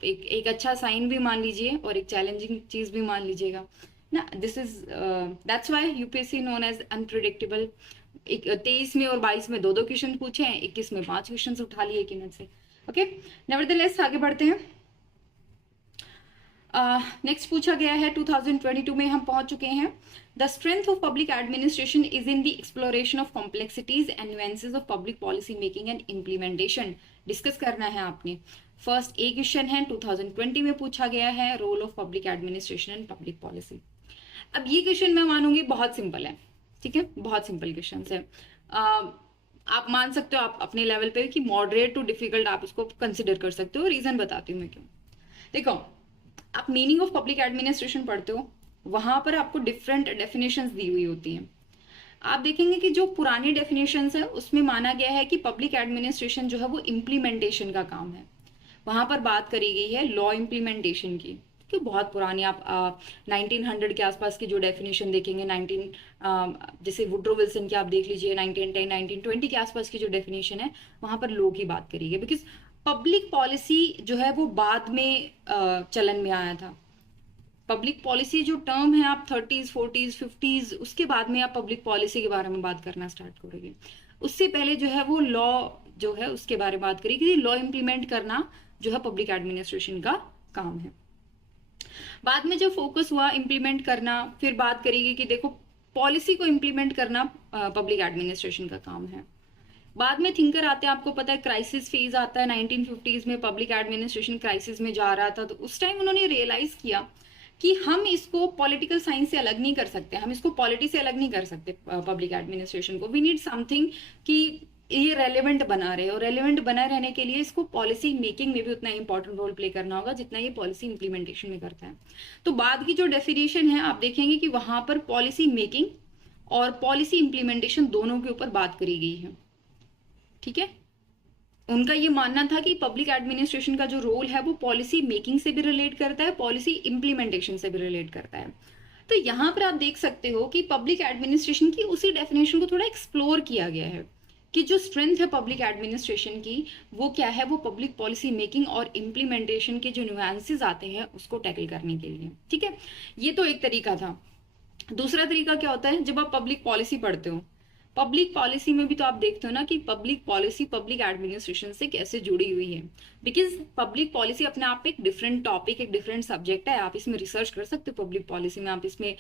एक अच्छा साइन भी मान लीजिए और एक चैलेंजिंग चीज भी मान लीजिएगा ना। This is that's why UPSC known as unpredictable. 23 में और 22 में 2-2 क्वेश्चन पूछे हैं, 21 में 5 क्वेश्चन उठा लिए एक यूनिट से। ओके, नेवरदलेस आगे बढ़ते हैं। नेक्स्ट पूछा गया है 2022 में हम पहुंच चुके हैं। The strength of public administration is in the exploration of complexities and nuances of public policy making and implementation. Discuss करना है आपने। फर्स्ट ए क्वेश्चन है 2020 में पूछा गया है, role of public administration and public policy. अब ये क्वेश्चन मैं मानूंगी बहुत सिंपल है, ठीक है, बहुत सिंपल क्वेश्चन है। आप मान सकते हो आप अपने लेवल पे कि मॉडरेट टू डिफिकल्ट आप इसको कंसिडर कर सकते हो। रीजन बताती हूँ मैं क्यों। देखो, आप मीनिंग ऑफ पब्लिक एडमिनिस्ट्रेशन पढ़ते हो, वहां पर आपको डिफरेंट डेफिनेशंस दी हुई होती हैं। आप देखेंगे कि जो पुरानी डेफिनेशंस है उसमें माना गया है कि पब्लिक एडमिनिस्ट्रेशन जो है वो इम्प्लीमेंटेशन का काम है। वहां पर बात करी गई है लॉ इम्प्लीमेंटेशन की, कि बहुत पुरानी आप 1900 के आसपास की जो डेफिनेशन देखेंगे, 19 जैसे वुड्रो विल्सन की आप देख लीजिए 1910 1920 के आसपास की जो डेफिनेशन है वहां पर लॉ की बात करी गई। बिकॉज पब्लिक पॉलिसी जो है वो बाद में चलन में आया था। पब्लिक पॉलिसी जो टर्म है आप 30s 40s 50s उसके बाद में आप पब्लिक पॉलिसी के बारे में बात करना स्टार्ट करोगे। उससे पहले जो है वो लॉ जो है उसके बारे में बात करेगी। लॉ इम्प्लीमेंट करना जो है पब्लिक एडमिनिस्ट्रेशन का काम है। बाद में जब फोकस हुआ इम्प्लीमेंट करना, फिर बात करेगी कि देखो पॉलिसी को इम्प्लीमेंट करना पब्लिक एडमिनिस्ट्रेशन का काम है। बाद में थिंकर आते हैं, आपको पता है क्राइसिस फेज आता है 1950s में, पब्लिक एडमिनिस्ट्रेशन क्राइसिस में जा रहा था। तो उस टाइम उन्होंने रियलाइज किया कि हम इसको पॉलिटिकल साइंस से अलग नहीं कर सकते, हम इसको पॉलिटी से अलग नहीं कर सकते पब्लिक एडमिनिस्ट्रेशन को। वी नीड समथिंग कि ये रेलेवेंट बना रहे, और रेलेवेंट बना रहने के लिए इसको पॉलिसी मेकिंग में भी उतना इंपॉर्टेंट रोल प्ले करना होगा जितना ये पॉलिसी इंप्लीमेंटेशन में करता है। तो बाद की जो डेफिनेशन है आप देखेंगे कि वहां पर पॉलिसी मेकिंग और पॉलिसी इंप्लीमेंटेशन दोनों के ऊपर बात करी गई है, ठीक है। उनका ये मानना था कि पब्लिक एडमिनिस्ट्रेशन का जो रोल है वो पॉलिसी मेकिंग से भी रिलेट करता है, पॉलिसी इंप्लीमेंटेशन से भी रिलेट करता है। तो यहाँ पर आप देख सकते हो कि पब्लिक एडमिनिस्ट्रेशन की उसी डेफिनेशन को थोड़ा एक्सप्लोर किया गया है कि जो स्ट्रेंथ है पब्लिक एडमिनिस्ट्रेशन की वो क्या है, वो पब्लिक पॉलिसी मेकिंग और इम्प्लीमेंटेशन के जो न्यूएंसेस आते हैं उसको टैकल करने के लिए, ठीक है। ये तो एक तरीका था। दूसरा तरीका क्या होता है, जब आप पब्लिक पॉलिसी पढ़ते हो, पब्लिक पॉलिसी में भी तो आप देखते हो ना कि पब्लिक पॉलिसी पब्लिक एडमिनिस्ट्रेशन से कैसे जुड़ी हुई है। बिकॉज पब्लिक पॉलिसी अपने आप एक डिफरेंट टॉपिक, एक डिफरेंट सब्जेक्ट है। आप इसमें रिसर्च कर सकते हो पब्लिक पॉलिसी में, आप इसमें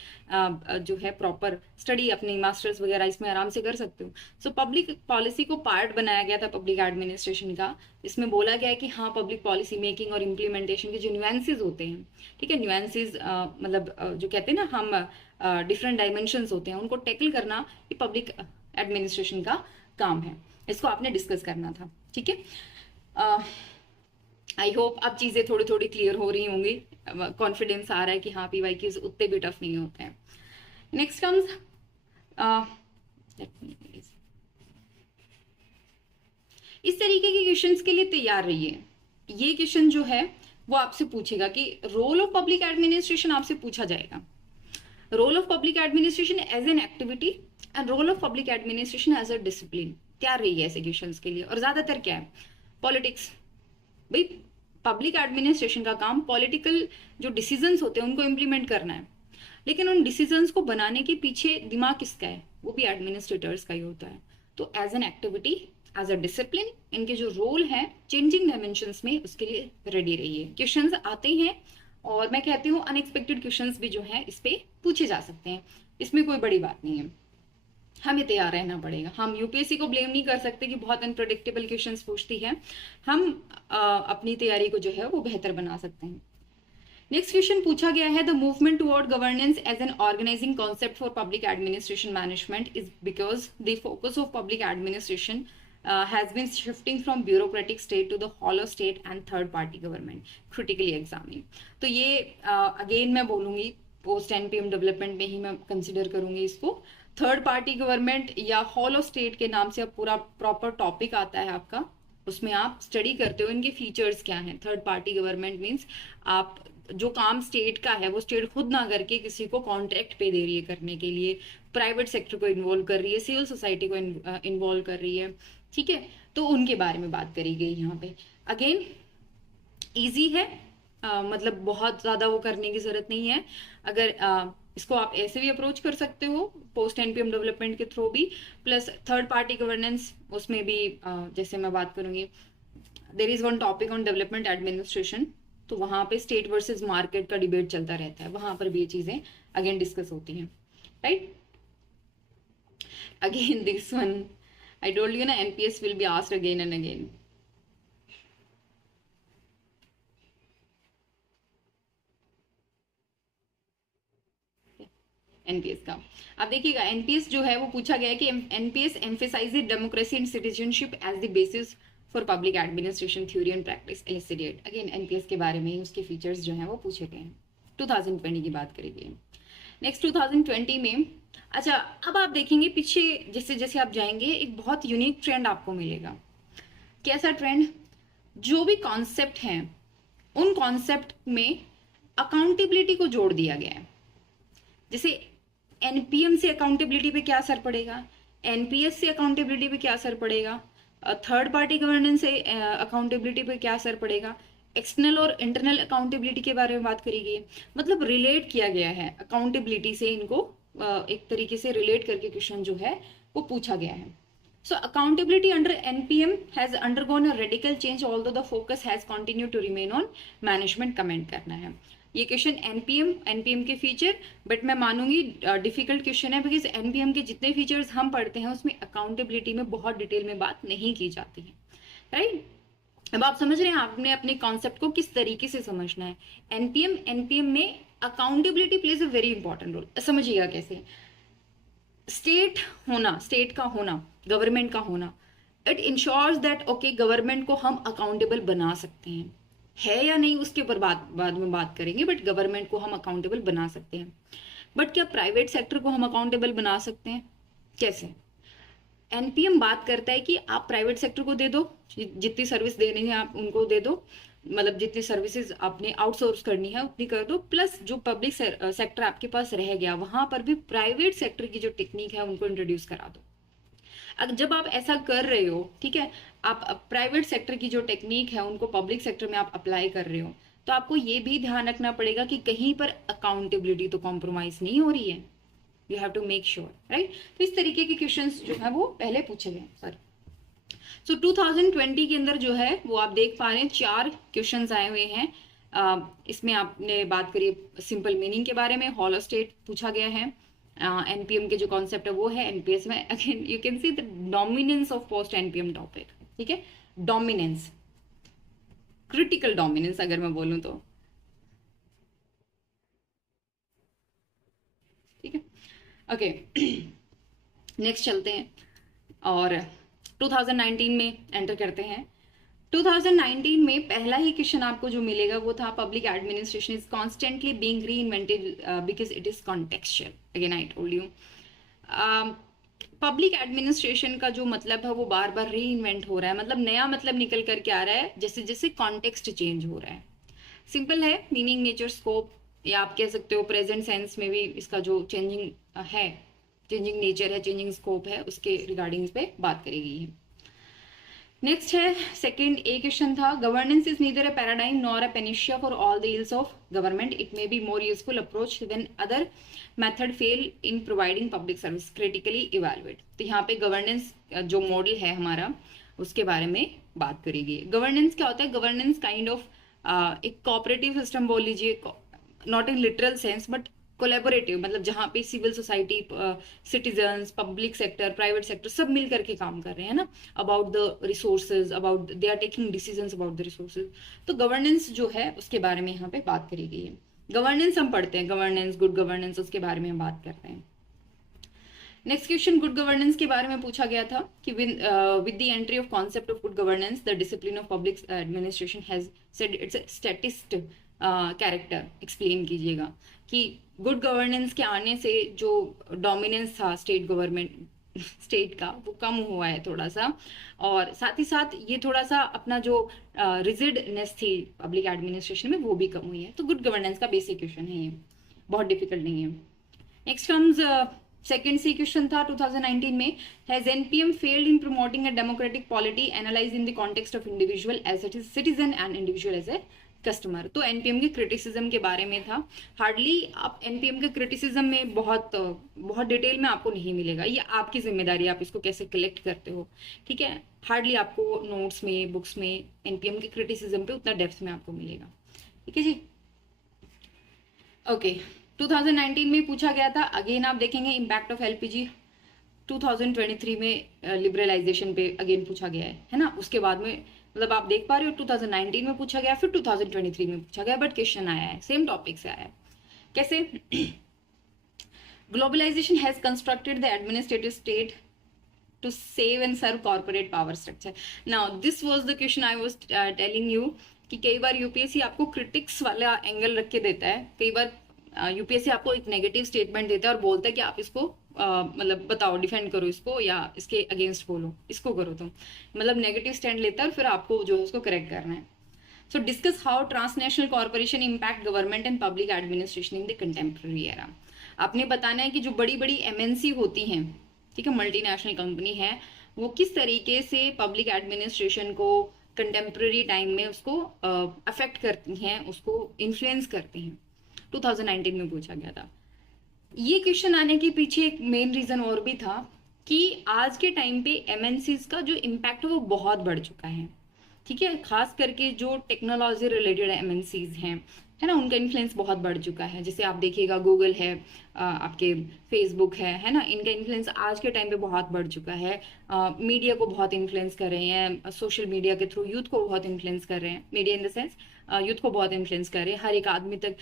जो है प्रॉपर स्टडी अपनी मास्टर्स वगैरह इसमें आराम से कर सकते हो। सो पब्लिक पॉलिसी को पार्ट बनाया गया था पब्लिक एडमिनिस्ट्रेशन का। इसमें बोला गया है कि हाँ पब्लिक पॉलिसी मेकिंग और इम्प्लीमेंटेशन के जो न्यूएंसेस होते हैं, ठीक है, न्यूएंसेस मतलब जो कहते हैं ना हम डिफरेंट डायमेंशंस होते हैं, उनको टैकल करना ये पब्लिक एडमिनिस्ट्रेशन का काम है। इसको आपने डिस्कस करना था, ठीक है। आई होप अब चीजें थोड़ी थोड़ी क्लियर हो रही होंगी, कॉन्फिडेंस आ रहा है कि हाँ PYQs उतने भी टफ नहीं होते हैं। नेक्स्ट कम्स इस तरीके के क्वेश्चंस के लिए तैयार रहिए। ये क्वेश्चन जो है वो आपसे पूछेगा कि रोल ऑफ पब्लिक एडमिनिस्ट्रेशन आपसे पूछा जाएगा। Role of public administration as an activity and role of public administration as a discipline. तैयार रही है ऐसे क्वेश्चंस के लिए। और ज्यादातर क्या है, पॉलिटिक्स। भाई पब्लिक एडमिनिस्ट्रेशन का काम पॉलिटिकल जो डिसीजंस होते हैं उनको इम्प्लीमेंट करना है, लेकिन उन डिसीजंस को बनाने के पीछे दिमाग किसका है, वो भी एडमिनिस्ट्रेटर्स का ही होता है। तो as an activity, as a discipline, इनके जो रोल है चेंजिंग डायमेंशंस में, उसके लिए रेडी रहिए। क्वेश्चंस आते हैं और मैं कहती हूँ अनएक्सपेक्टेड क्वेश्चंस भी जो है इस पे पूछे जा सकते हैं, इसमें कोई बड़ी बात नहीं है। हमें तैयार रहना पड़ेगा। हम यूपीएससी को ब्लेम नहीं कर सकते कि बहुत अनप्रेडिक्टेबल क्वेश्चंस पूछती है। हम अपनी तैयारी को जो है वो बेहतर बना सकते हैं। नेक्स्ट क्वेश्चन पूछा गया है, the movement toward governance as an organizing concept for public administration management is because the focus of public administration has been shifting from bureaucratic state to the hollow state and third party government critically examining। तो ये again मैं बोलूंगी post NPM development में ही मैं consider करूंगी इसको। Third party government या hollow state के नाम से अब पूरा प्रॉपर टॉपिक आता है आपका, उसमें आप स्टडी करते हो इनके फीचर्स क्या हैं। थर्ड पार्टी गवर्नमेंट मीन्स आप जो काम स्टेट का है वो स्टेट खुद ना करके किसी को कॉन्ट्रैक्ट पे दे रही है करने के लिए, प्राइवेट सेक्टर को इन्वॉल्व कर रही है, सिविल सोसाइटी को इन्वॉल्व कर रही है, ठीक है, तो उनके बारे में बात करी गई यहाँ पे। अगेन इजी है, मतलब बहुत ज़्यादा वो करने की ज़रूरत नहीं है। अगर इसको आप ऐसे भी अप्रोच कर सकते हो पोस्ट एनपीएम डेवलपमेंट के थ्रू भी, प्लस थर्ड पार्टी गवर्नेंस उसमें भी जैसे मैं बात करूंगी, there is one topic on development administration, तो वहाँ पे स्टेट वर्सेस मार्केट का डिबेट चलता रहता है, वहाँ पर भी ये चीज़ें अगेन डिस्कस होती हैं, right. Again this one I told you ना, NPS will be asked again and again. NPS का अब देखिएगा, एनपीएस जो है वो पूछा गया है कि NPS emphasizes democracy and citizenship as the basis for public administration theory and practice elucidate. Again NPS के बारे में ही उसके फीचर्स जो हैं वो पूछे गए हैं। 2020 की बात करेंगे। नेक्स्ट 2020 में, अच्छा अब आप देखेंगे पीछे जैसे जैसे आप जाएंगे एक बहुत यूनिक ट्रेंड आपको मिलेगा। कैसा ट्रेंड? जो भी कॉन्सेप्ट हैं उन कॉन्सेप्ट में अकाउंटेबिलिटी को जोड़ दिया गया है। जैसे एनपीएम से अकाउंटेबिलिटी पे क्या असर पड़ेगा, एनपीएस से अकाउंटेबिलिटी पे क्या असर पड़ेगा, थर्ड पार्टी गवर्नेंस से अकाउंटेबिलिटी पे क्या असर पड़ेगा, एक्सटर्नल और इंटरनल अकाउंटेबिलिटी के बारे में बात करी गई है। मतलब रिलेट किया गया है अकाउंटेबिलिटी से, इनको एक तरीके से रिलेट करके क्वेश्चन जो है वो पूछा गया है। So accountability under NPM has undergone a radical change, although the focus has continued to remain on management। Comment करना है ये क्वेश्चन एनपीएम के फीचर, बट मैं मानूंगी डिफिकल्ट क्वेश्चन है, बिकॉज एनपीएम के जितने फीचर्स हम पढ़ते हैं उसमें अकाउंटेबिलिटी में बहुत डिटेल में बात नहीं की जाती है, राइट। अब आप समझ रहे हैं आपने अपने कॉन्सेप्ट को किस तरीके से समझना है। एनपीएम में accountability plays a very important role. समझिएगा कैसे, स्टेट का होना, गवर्नमेंट का होना, it ensures that okay government को हम अकाउंटेबल बना सकते हैं, है या नहीं उसके ऊपर बाद में बात करेंगे, बट गवर्नमेंट को हम अकाउंटेबल बना सकते हैं। बट क्या प्राइवेट सेक्टर को हम अकाउंटेबल बना सकते हैं? कैसे? एनपीएम बात करता है कि आप प्राइवेट सेक्टर को दे दो, जितनी सर्विस देनी है आप उनको दे दो, मतलब जितनी सर्विसेज आपने आउटसोर्स करनी है उतनी कर दो, प्लस जो पब्लिक सेक्टर आपके पास रह गया वहां पर भी प्राइवेट सेक्टर की जो टेक्निक है उनको इंट्रोड्यूस करा दो। अब जब आप ऐसा कर रहे हो, ठीक है, आप प्राइवेट सेक्टर की जो टेक्निक है उनको पब्लिक सेक्टर में आप अप्लाई कर रहे हो, तो आपको ये भी ध्यान रखना पड़ेगा कि कहीं पर अकाउंटेबिलिटी तो कॉम्प्रोमाइज नहीं हो रही है। You have to make sure, right. तो इस तरीके के क्वेश्चंस जो है वो पहले पूछे गए सर। सो 2020 के अंदर जो है वो आप देख पा रहे हैं 4 क्वेश्चंस आए हुए हैं। इसमें आपने बात करी सिंपल मीनिंग के बारे में, हॉलो स्टेट पूछा गया है, एनपीएम के जो कॉन्सेप्ट है वो है एनपीएस में। Again you can see the dominance of post NPM topic, ठीक है, डोमिनेंस, क्रिटिकल डोमिनेंस अगर मैं बोलूं तो, ठीक है। ओके नेक्स्ट चलते हैं और 2019 में एंटर करते हैं। 2019 में पहला ही क्वेश्चन आपको जो मिलेगा वो था public administration is constantly being reinvented because it is contextual. Again I told you public administration का जो मतलब है वो बार बार री इन्वेंट हो रहा है, मतलब नया मतलब निकल करके आ रहा है जैसे जैसे कॉन्टेक्स्ट चेंज हो रहा है। सिंपल है, मीनिंग, नेचर, स्कोप, या आप कह सकते हो प्रेजेंट सेंस में भी इसका जो चेंजिंग है, चेंजिंग नेचर है, चेंजिंग स्कोप है, उसके रिगार्डिंग पे बात करी गई है। नेक्स्ट है सेकंड ए क्वेश्चन था, governance is neither a paradigm nor a panacea for all the ills of government, it may be more useful approach than other method fail in providing public service, critically evaluate. तो यहाँ पे governance जो model है हमारा उसके बारे में बात करेगी। गवर्नेंस क्या होता है? गवर्नेंस काइंड ऑफ एक कोऑपरेटिव सिस्टम बोल लीजिए, not in literal sense but collaborative, मतलब जहाँ पे civil society, citizens, public sector, private sector सब मिल करके काम कर रहे हैं ना, about the resources, about they are taking decisions about the resources. तो गवर्नेंस जो है उसके बारे में यहाँ पे बात करी गई है। गवर्नेंस हम पढ़ते हैं, गवर्नेंस, गुड गवर्नेंस, उसके बारे में हम बात करते हैं। नेक्स्ट क्वेश्चन गुड गवर्नेंस के बारे में पूछा गया था कि with the entry of concept of good governance the discipline of public administration has said it's statist character. Explain कीजिएगा कि गुड गवर्नेंस के आने से जो डोमिनेंस था स्टेट गवर्नमेंट स्टेट का वो कम हुआ है थोड़ा सा, और साथ ही साथ ये थोड़ा सा अपना जो रिजिडनेस थी पब्लिक एडमिनिस्ट्रेशन में वो भी कम हुई है। तो गुड गवर्नेंस का बेसिक क्वेश्चन है ये, बहुत डिफिकल्ट नहीं है। Next comes second C question था 2019 में, has NPM failed in promoting a democratic polity analyze in the context of individual as it is citizen and individual as a customer. तो NPM के criticism के बारे में था। हार्डली आप NPM के क्रिटिसिज्म में बहुत बहुत डिटेल में आपको नहीं मिलेगा, ये आपकी जिम्मेदारी है आप इसको कैसे कलेक्ट करते हो, ठीक है। हार्डली आपको नोट्स में, बुक्स में एनपीएम के क्रिटिसिज्म पे उतना डेप्थ में आपको मिलेगा, ठीक है जी। ओके 2019 में पूछा गया था, अगेन आप देखेंगे इम्पैक्ट ऑफ एलपीजी। 2023 में लिबरलाइजेशन पे अगेन पूछा गया है ना। उसके बाद में मतलब आप देख पा रहे हो 2019 में पूछा गया, फिर 2023 में पूछा गया, बट क्वेश्चन आया है सेम टॉपिक से आया है। कैसे? Globalization has constructed the administrative state to save and serve corporate power structure. Now this was the question I was telling you कि कई बार यूपीएससी आपको क्रिटिक्स वाला एंगल रख के देता है, कई बार यूपीएससी आपको एक नेगेटिव स्टेटमेंट देता है और बोलता है कि आप इसको मतलब बताओ, डिफेंड करो इसको या इसके अगेंस्ट बोलो, इसको करो तुम, मतलब नेगेटिव स्टैंड लेता है और फिर आपको जो है उसको करेक्ट करना है। सो discuss how transnational corporation impact government and public administration in the contemporary era. आपने बताना है कि जो बड़ी बड़ी एमएनसी होती हैं, ठीक है, मल्टीनेशनल कंपनी है, वो किस तरीके से पब्लिक एडमिनिस्ट्रेशन को कंटेम्प्रेरी टाइम में उसको अफेक्ट करती हैं, उसको इन्फ्लुएंस करती हैं। 2019 में पूछा गया था। ये क्वेश्चन आने के पीछे एक मेन रीजन और भी था कि आज के टाइम पे एमएनसीज का जो इम्पैक्ट है वो बहुत बढ़ चुका है, ठीक है। खास करके जो टेक्नोलॉजी रिलेटेड एमएनसीज हैं, है ना, उनका इन्फ्लुएंस बहुत बढ़ चुका है। जैसे आप देखिएगा गूगल है, आपके फेसबुक है ना, इनका इन्फ्लुएंस आज के टाइम पे बहुत बढ़ चुका है। मीडिया को बहुत इन्फ्लुएंस कर रहे हैं, सोशल मीडिया के थ्रू यूथ को बहुत इन्फ्लुएंस कर रहे हैं, media in the sense youth को बहुत इन्फ्लुएंस कर रहे हैं, हर एक आदमी तक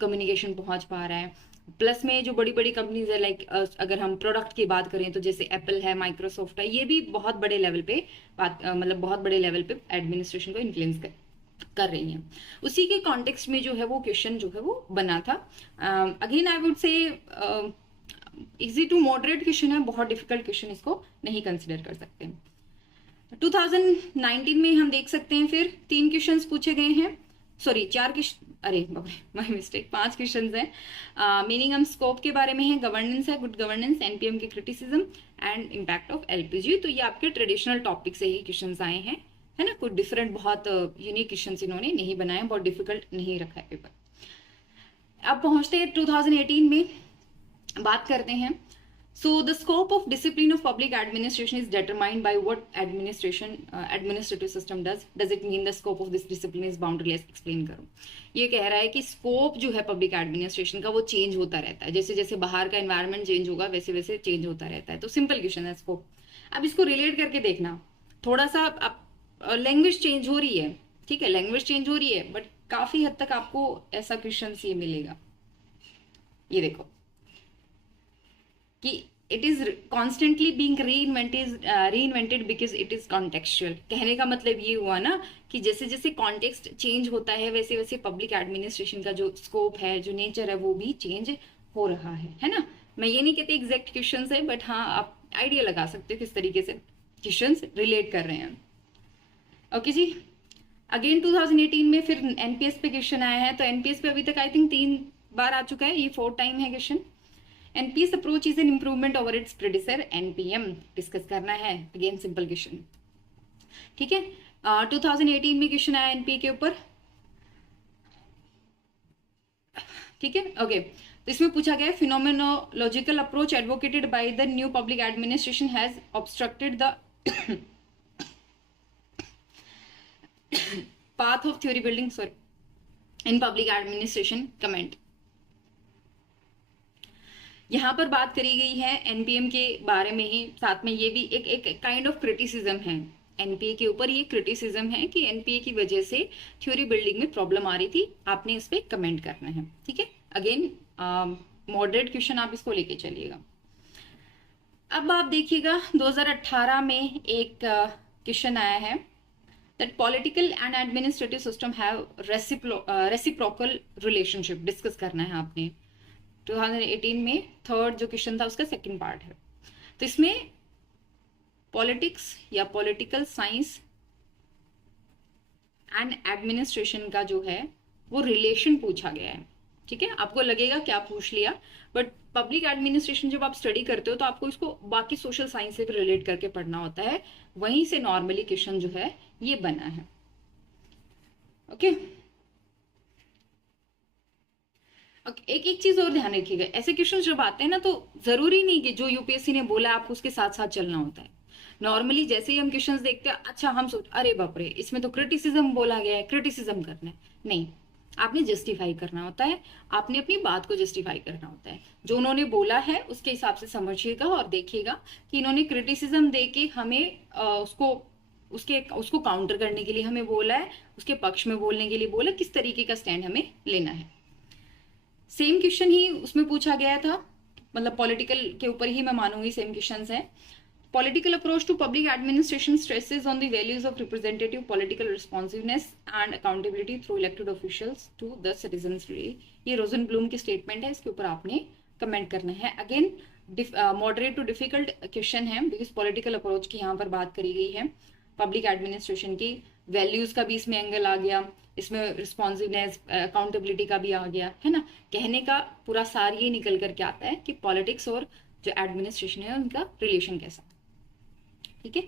कम्युनिकेशन पहुंच पा रहा है। प्लस में जो बड़ी बड़ी कंपनीज है, लाइक अगर हम प्रोडक्ट की बात करें तो जैसे एप्पल है, माइक्रोसॉफ्ट है, ये भी बहुत बड़े लेवल पे मतलब बहुत बड़े लेवल पे एडमिनिस्ट्रेशन को इन्फ्लुएंस कर रही हैं। उसी के कॉन्टेक्स्ट में जो है वो क्वेश्चन जो है वो बना था। Again I would say easy to moderate question है, बहुत डिफिकल्ट क्वेश्चन इसको नहीं कंसिडर कर सकते। 2019 में हम देख सकते हैं फिर 3 क्वेश्चंस पूछे गए हैं, सॉरी 4 क्वेश्चन, अरे माय मिस्टेक, 5 क्वेश्चंस हैं। मीनिंग हम स्कोप के बारे में है, गवर्नेंस है, गुड गवर्नेंस, एनपीएम की criticism and impact of LPG. तो ये आपके ट्रेडिशनल टॉपिक से ही क्वेश्चंस आए हैं, है ना, कुछ डिफरेंट बहुत यूनिक क्वेश्चंस इन्होंने नहीं बनाए, बहुत डिफिकल्ट नहीं रखा है पेपर। अब पहुंचते हैं 2018 में, बात करते हैं। So the scope of discipline of public administration is determined by what administrative system does. Does it mean the scope of this discipline is boundaryless? Explain करो। ये कह रहा है कि स्कोप जो है पब्लिक एडमिनिस्ट्रेशन का वो चेंज होता रहता है, जैसे जैसे बाहर का एनवायरनमेंट चेंज होगा वैसे वैसे चेंज होता रहता है। तो सिंपल क्वेश्चन है स्कोप। अब इसको रिलेट करके देखना, थोड़ा सा लैंग्वेज चेंज हो रही है, ठीक है, लैंग्वेज चेंज हो रही है, बट काफी हद तक आपको ऐसा क्वेश्चन ये मिलेगा। ये देखो कि it is constantly being reinvented because it is contextual. कहने का मतलब ये हुआ ना कि जैसे जैसे कॉन्टेक्स्ट चेंज होता है वैसे वैसे पब्लिक एडमिनिस्ट्रेशन का जो स्कोप है, जो नेचर है, वो भी चेंज हो रहा है ना। मैं ये नहीं कहती एग्जैक्ट क्वेश्चन है, बट हाँ आप आइडिया लगा सकते हो किस तरीके से क्वेश्चन रिलेट कर रहे हैं। ओके जी, अगेन 2018 में फिर एनपीएस पे क्वेश्चन आया है। तो एनपीएस पे अभी तक आई थिंक 3 बार आ चुका है, ये 4th टाइम है question. NPS approach is an improvement over it's प्रेडिसर एनपीएम, डिस्कस करना है, अगेन सिंपल क्वेश्चन, ठीक है। 2018 में क्वेश्चन आया एनपीए के ऊपर, ठीक है, ओके। तो इसमें पूछा गया phenomenological approach advocated by the new public administration has obstructed the path of theory building in public administration comment। यहाँ पर बात करी गई है एनपीएम के बारे में ही, साथ में ये भी एक काइंड ऑफ क्रिटिसिज्म है एनपीए के ऊपर। ये क्रिटिसिज्म है कि एनपीए की वजह से थ्योरी बिल्डिंग में प्रॉब्लम आ रही थी, आपने इस पे कमेंट करना है, ठीक है। अगेन मॉडरेट क्वेश्चन आप इसको लेके चलिएगा। अब आप देखिएगा 2018 में एक क्वेश्चन आया है that political and administrative system have reciprocal relationship, discuss करना है आपने। 2018 में 3rd जो क्वेश्चन था उसका 2nd पार्ट है। तो इसमें पॉलिटिक्स या पॉलिटिकल साइंस एंड एडमिनिस्ट्रेशन का जो है वो रिलेशन पूछा गया है। ठीक है, आपको लगेगा क्या पूछ लिया, बट पब्लिक एडमिनिस्ट्रेशन जब आप स्टडी करते हो तो आपको इसको बाकी सोशल साइंस से भी रिलेट करके पढ़ना होता है, वहीं से नॉर्मली क्वेश्चन जो है ये बना है। ओके, एक एक चीज और ध्यान रखिएगा, ऐसे क्वेश्चन जब आते हैं ना तो जरूरी नहीं कि जो यूपीएससी ने बोला आपको उसके साथ साथ चलना होता है। नॉर्मली जैसे ही हम क्वेश्चंस देखते हैं, अच्छा हम सोच अरे बाप रे इसमें तो क्रिटिसिज्म बोला गया है, क्रिटिसिज्म करना है, नहीं, आपने जस्टिफाई करना होता है, आपने अपनी बात को जस्टिफाई करना होता है। जो उन्होंने बोला है उसके हिसाब से समझिएगा और देखिएगा कि इन्होंने क्रिटिसिज्म दे के हमें उसको काउंटर करने के लिए हमें बोला है, उसके पक्ष में बोलने के लिए बोला, किस तरीके का स्टैंड हमें लेना है। सेम क्वेश्चन ही उसमें पूछा गया था, मतलब पॉलिटिकल के ऊपर ही मैं मानूंगी सेम क्वेश्चन है। Political approach to public administration stresses on the values of representative political responsiveness and accountability through elected officials to the citizens. ये रोजन ब्लूम की स्टेटमेंट है, इसके ऊपर आपने कमेंट करना है। Again moderate to difficult question है, बिकॉज पॉलिटिकल अप्रोच की यहाँ पर बात करी गई है, पब्लिक एडमिनिस्ट्रेशन की वैल्यूज का भी इसमें एंगल आ गया, इसमें रिस्पॉन्सिवनेस अकाउंटेबिलिटी का भी आ गया है ना। कहने का पूरा सार ये निकल करके आता है कि पॉलिटिक्स और जो एडमिनिस्ट्रेशन है उनका रिलेशन कैसा। ठीक है,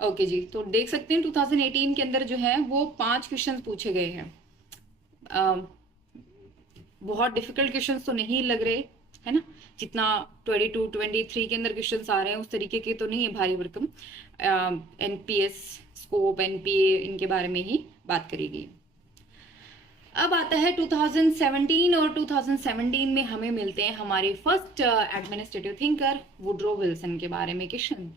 ओके जी, तो देख सकते हैं 2018 के अंदर जो है वो 5 क्वेश्चन पूछे गए हैं। बहुत डिफिकल्ट क्वेश्चंस तो नहीं लग रहे है ना, जितना 22 23 के अंदर क्वेश्चंस आ रहे हैं उस तरीके के तो नहीं है भारी भरकम। एनपीएस स्कोप एनपीए इनके बारे में ही बात करेगी। अब आता है 2017 और 2017 में हमें मिलते हैं हमारे first administrative thinker Woodrow Wilson के बारे में क्वेश्चन।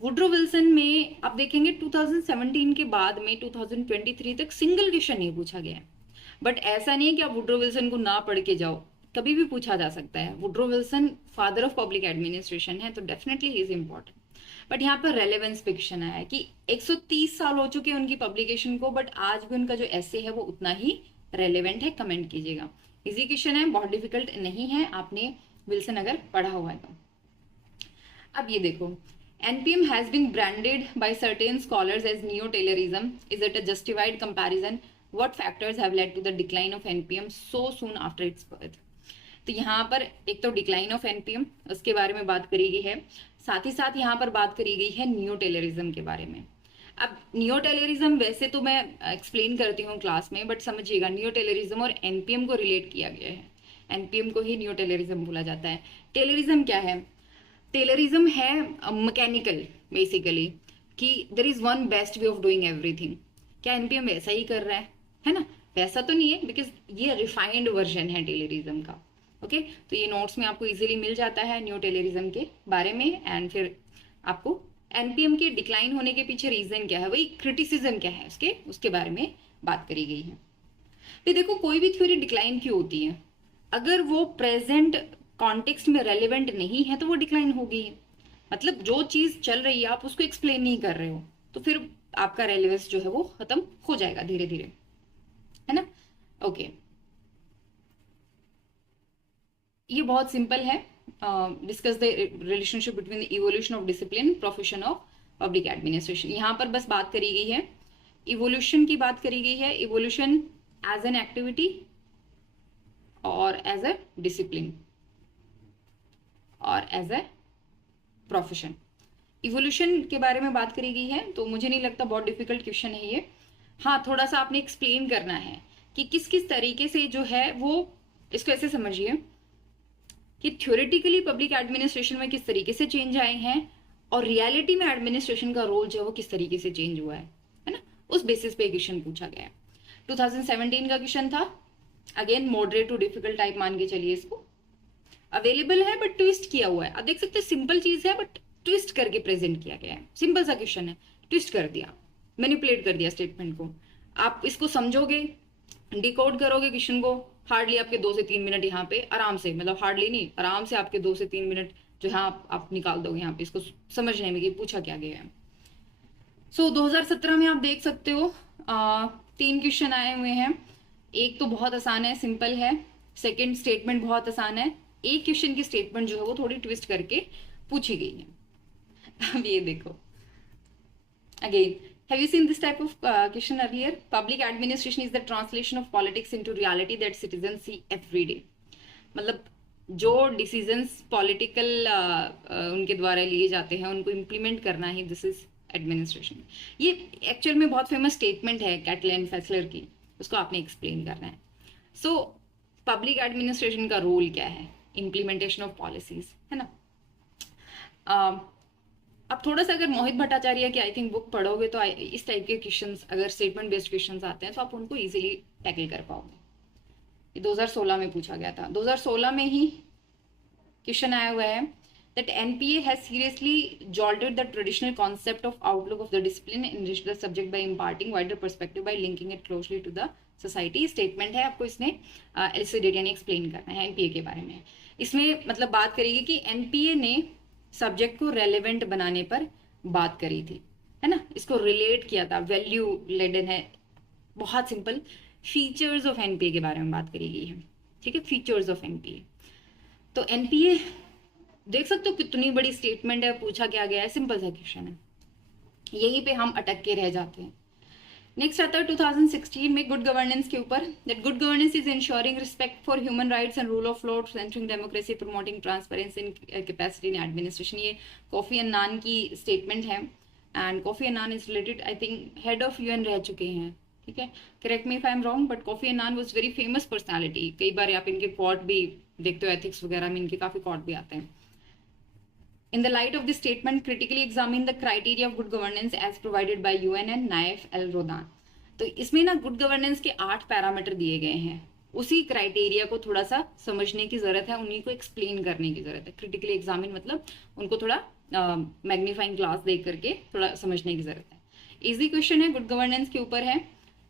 वुड्रो विल्सन में आप देखेंगे 2017 के बाद में 2023 तक सिंगल क्वेश्चन नहीं पूछा गया है, बट ऐसा नहीं है कि आप वुड्रो विल्सन को ना पढ़ के जाओ, कभी भी पूछा जा सकता है। Woodrow Wilson father of public administration है, तो definitely he is important. But यहाँ पर रेलेवेंस पे क्वेश्चन आया है कि 130 साल हो चुके हैं उनकी पब्लिकेशन को, बट आज भी उनका जो ऐसे है वो उतना ही रेलेवेंट है। कमेंट कीजिएगा। इजी क्वेश्चन है, बहुत डिफिकल्ट नहीं है, आपने विल्सन अगर पढ़ा हुआ है तो। अब ये देखो, NPM has been branded by certain scholars as neo-Taylorism. Is it a justified comparison? What factors have led to the decline of NPM so soon after its birth? तो यहाँ पर एक तो डिक्लाइन ऑफ NPM उसके बारे में बात करी गई है, साथ ही साथ यहाँ पर बात करी गई है नियो टेलरिज्म के बारे में। अब नियो टेलरिज्म वैसे तो मैं एक्सप्लेन करती हूँ क्लास में, बट समझिएगा नियो टेलरिज्म और NPM को रिलेट किया गया है। NPM को ही नियो टेलरिज्म बोला जाता है। टेलरिज्म क्या है? टेलरिज्म है मैकेनिकल बेसिकली, कि there is one best way of doing everything. क्या एनपीएम वैसा ही कर रहा है ना? वैसा तो नहीं है, बिकॉज ये रिफाइंड वर्जन है टेलरिज्म का। ओके, तो ये नोट्स में आपको इजीली मिल जाता है न्यू टेलरिज्म के बारे में। एंड फिर आपको एनपीएम के डिक्लाइन होने के पीछे रीजन क्या है, वही क्रिटिसिज्म क्या है उसके बारे में बात करी गई है। फिर देखो, कोई भी थ्योरी डिक्लाइन क्यों होती है? अगर वो प्रेजेंट कॉन्टेक्स्ट में रेलिवेंट नहीं है तो वो डिक्लाइन होगी। मतलब जो चीज चल रही है आप उसको एक्सप्लेन नहीं कर रहे हो, तो फिर आपका रेलिवेंस जो है वो खत्म हो जाएगा धीरे धीरे, है ना। ओके, ये बहुत सिंपल है। Discuss the relationship between the evolution of discipline profession of public administration. यहाँ पर बस बात करी गई है इवोल्यूशन की, बात करी गई है इवोल्यूशन एज एन एक्टिविटी और एज अ डिसिप्लिन और एज ए प्रोफेशन। इवोल्यूशन के बारे में बात करी गई है, तो मुझे नहीं लगता बहुत डिफिकल्ट क्वेश्चन है ये। हाँ, थोड़ा सा आपने एक्सप्लेन करना है कि किस किस तरीके से जो है वो, इसको ऐसे समझिए कि थ्योरेटिकली पब्लिक एडमिनिस्ट्रेशन में किस तरीके से चेंज आए हैं और रियलिटी में एडमिनिस्ट्रेशन का रोल जो है वो किस तरीके से चेंज हुआ है ना। उस बेसिस पे क्वेश्चन पूछा गया है। 2017 का क्वेश्चन था, again moderate to difficult type मान के चलिए इसको। अवेलेबल है बट ट्विस्ट किया हुआ है। आप देख सकते हैं सिंपल चीज है बट ट्विस्ट करके प्रेजेंट किया गया है। सिंपल सा क्वेश्चन है, ट्विस्ट कर दिया, मैनिपुलेट कर दिया स्टेटमेंट को। आप इसको समझोगे, डिकोड करोगे क्वेश्चन को, हार्डली आपके 2 से 3 मिनट यहाँ पे आराम से, मतलब हार्डली नहीं, आराम से आपके 2 से 3 मिनट जो है आप निकाल दोगे यहाँ पे इसको समझने में कि पूछा क्या गया है। सो 2017 में आप देख सकते हो 3 क्वेश्चन आए हुए हैं। एक तो बहुत आसान है, सिंपल है। सेकेंड स्टेटमेंट बहुत आसान है। एक क्वेश्चन की स्टेटमेंट जो है वो थोड़ी ट्विस्ट करके पूछी गई है। अब ये देखो again, have you seen this type of question earlier? Public administration is the translation of politics into reality that citizens see every day. मतलब जो डिसीजंस पॉलिटिकल उनके द्वारा लिए जाते हैं उनको इम्प्लीमेंट करना ही दिस इज एडमिनिस्ट्रेशन। ये एक्चुअल में बहुत फेमस स्टेटमेंट है कैटलाइन फेसलर की, उसको आपने एक्सप्लेन करना है। सो पब्लिक एडमिनिस्ट्रेशन का रोल क्या है? इम्प्लीमेंटेशन ऑफ पॉलिसीज, है ना। अब थोड़ा सा अगर मोहित भट्टाचार्य की आई थिंक बुक पढ़ोगे तो इस टाइप के क्वेश्चंस, अगर स्टेटमेंट बेस्ड क्वेश्चंस आते हैं तो आप उनको इजीली टैकल कर पाओगे। ये 2016 में पूछा गया था। 2016 में ही क्वेश्चन आया हुआ है that NPA has seriously jolted the traditional concept of outlook of the discipline enriched the subject by imparting wider perspective by linking it closely to the society। Statement है, आपको इसने एलिसिडेट यानी एक्सप्लेन करना है NPA के बारे में। इसमें मतलब बात करेगी कि एनपीए ने सब्जेक्ट को रेलेवेंट बनाने पर बात करी थी, है ना। इसको रिलेट किया था, वैल्यू लेडन है, बहुत सिंपल। फीचर्स ऑफ एनपीए के बारे में बात करी गई है, ठीक है, फीचर्स ऑफ एनपीए। तो एनपीए देख सकते हो कितनी बड़ी स्टेटमेंट है, पूछा क्या गया है, सिंपल सा क्वेश्चन है, यहीं पे हम अटक के रह जाते हैं। नेक्स्ट आता है 2016 में गुड गवर्नेंस के ऊपर, that good governance is ensuring respect for human rights and rule of law, centering democracy, promoting transparency in capacity in administration. ये कोफी अन्नान की स्टेटमेंट है and Kofi Annan is related, I think head of UN रह चुके हैं, ठीक है, correct me if I am wrong, but Kofi Annan was very famous personality. कई बार आप इनके कोट भी देखते हो, एथिक्स वगैरह में इनके काफी कोट भी आते हैं। In the light of this statement, critically examine the criteria of good governance as provided by UN and Naif Al Rodan। तो इसमें ना गुड गवर्नेंस के 8 पैरामीटर दिए गए हैं, उसी क्राइटेरिया को थोड़ा सा समझने की जरूरत है, उन्हीं को एक्सप्लेन करने की जरूरत है। क्रिटिकली एग्जामिन मतलब उनको थोड़ा मैग्नीफाइंग ग्लास दे करके थोड़ा समझने की जरूरत है। इजी क्वेश्चन है, गुड गवर्नेंस के ऊपर है,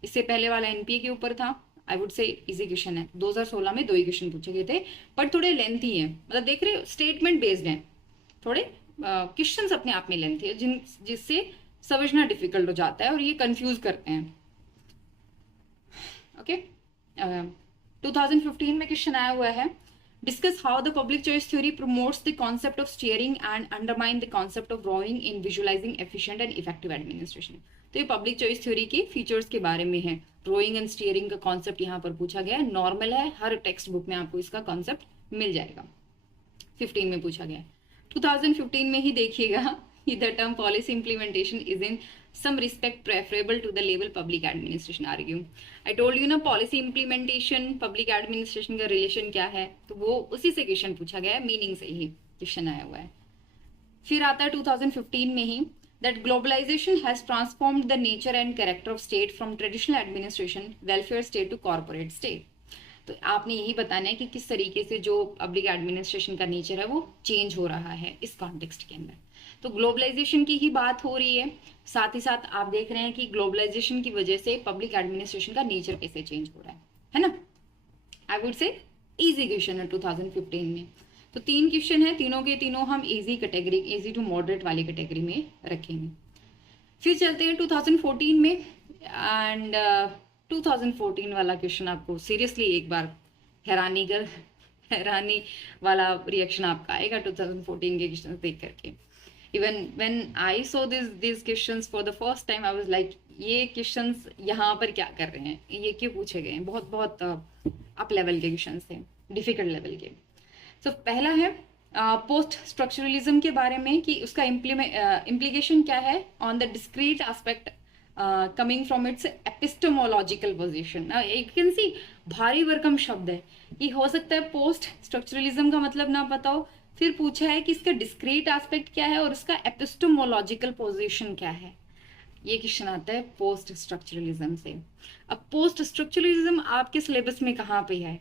इससे पहले वाला एनपीए के ऊपर था। आई वुड से इजी क्वेश्चन है। 2016 में 2 ही क्वेश्चन पूछे गए थे, बट थोड़े लेंथी है, मतलब देख रहे हो स्टेटमेंट बेस्ड है, थोड़े क्वेश्चंस अपने आप में लेंथी है, जिससे समझना डिफिकल्ट हो जाता है और ये कंफ्यूज करते हैं। ओके 2015 में क्वेश्चन आया हुआ है, discuss how the public choice theory promotes the concept of steering and undermine the concept of rowing in visualizing efficient and effective administration. तो ये पब्लिक चॉइस थ्योरी के फीचर्स के बारे में है। रोइंग एंड स्टीयरिंग का कॉन्सेप्ट यहाँ पर पूछा गया है, नॉर्मल है, हर टेक्स्ट बुक में आपको इसका कॉन्सेप्ट मिल जाएगा। 15 में पूछा गया है। 2015 में ही देखिएगा, the term policy implementation is in some respect preferable to the label public administration argue। I told you ना policy implementation public administration का relation क्या है, तो वो उसी से क्वेश्चन पूछा गया है, मीनिंग से ही क्वेश्चन आया हुआ है। फिर आता है 2015 में ही, that globalization has transformed the nature and character of state from traditional administration welfare state to corporate state। तो आपने यही बताना है कि किस तरीके से जो पब्लिक एडमिनिस्ट्रेशन का नेचर है वो चेंज हो रहा है इस कॉन्टेक्स्ट के अंदर। तो ग्लोबलाइजेशन की ही बात हो रही है, साथ ही साथ आप देख रहे हैं कि ग्लोबलाइजेशन की वजह से पब्लिक एडमिनिस्ट्रेशन का नेचर कैसे चेंज हो रहा है ना। आई वुड से इजी क्वेश्चन है 2015 में। तो 3 क्वेश्चन है, तीनों के तीनों हम easy category, easy to moderate वाली कैटेगरी में रखेंगे। फिर चलते हैं 2014 में, एंड 2014 वाला क्वेश्चन आपको सीरियसली एक बार हैरानी वाला रिएक्शन आपका आएगा 2014 के क्वेश्चन देख करके। Even when I so this questions for the first time I was like, ये क्वेश्चंस यहाँ पर क्या कर रहे हैं, ये क्यों पूछे गए हैं। बहुत अप लेवल के क्वेश्चंस थे, डिफिकल्ट लेवल के। तो पहला है पोस्ट स्ट्रक्चरलिज्म के बारे में, कि उसका इम्प्लीकेशन क्या है on the discrete aspect coming from its epistemological position. You can see भारी भरकम शब्द है, ये हो सकता है पोस्ट स्ट्रक्चरलिज्म का मतलब ना पता हो, फिर पूछा है कि इसका डिस्क्रीट एस्पेक्ट क्या है और इसका एपिस्टेमोलॉजिकल पोजिशन क्या है। ये क्वेश्चन आता है पोस्ट स्ट्रक्चरलिज्म से। अब पोस्ट स्ट्रक्चरलिज्म आपके सिलेबस में कहाँ पे है?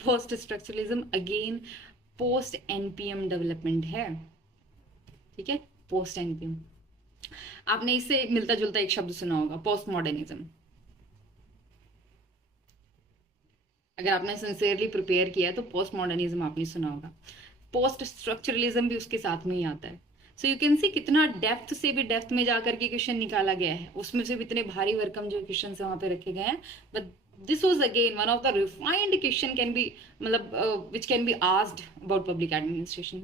Post structuralism again post NPM development है, ठीक है, पोस्ट एनपीएम। आपने इससे मिलता जुलता एक शब्द सुना होगा, पोस्ट मॉडर्निज्म। अगर आपने सिंसियरली प्रिपेयर किया तो पोस्ट मॉडर्निज्म आपने सुना होगा। पोस्ट स्ट्रक्चरलिज्म भी उसके साथ में ही आता है। सो यू कैन सी कितना डेप्थ से भी डेप्थ में जाकर के क्वेश्चन निकाला गया है, उसमें से भी इतने भारी भरकम जो क्वेश्चन वहां पे रखे गए हैं। But this was again one of the refined question can be मतलब which can be asked about public administration।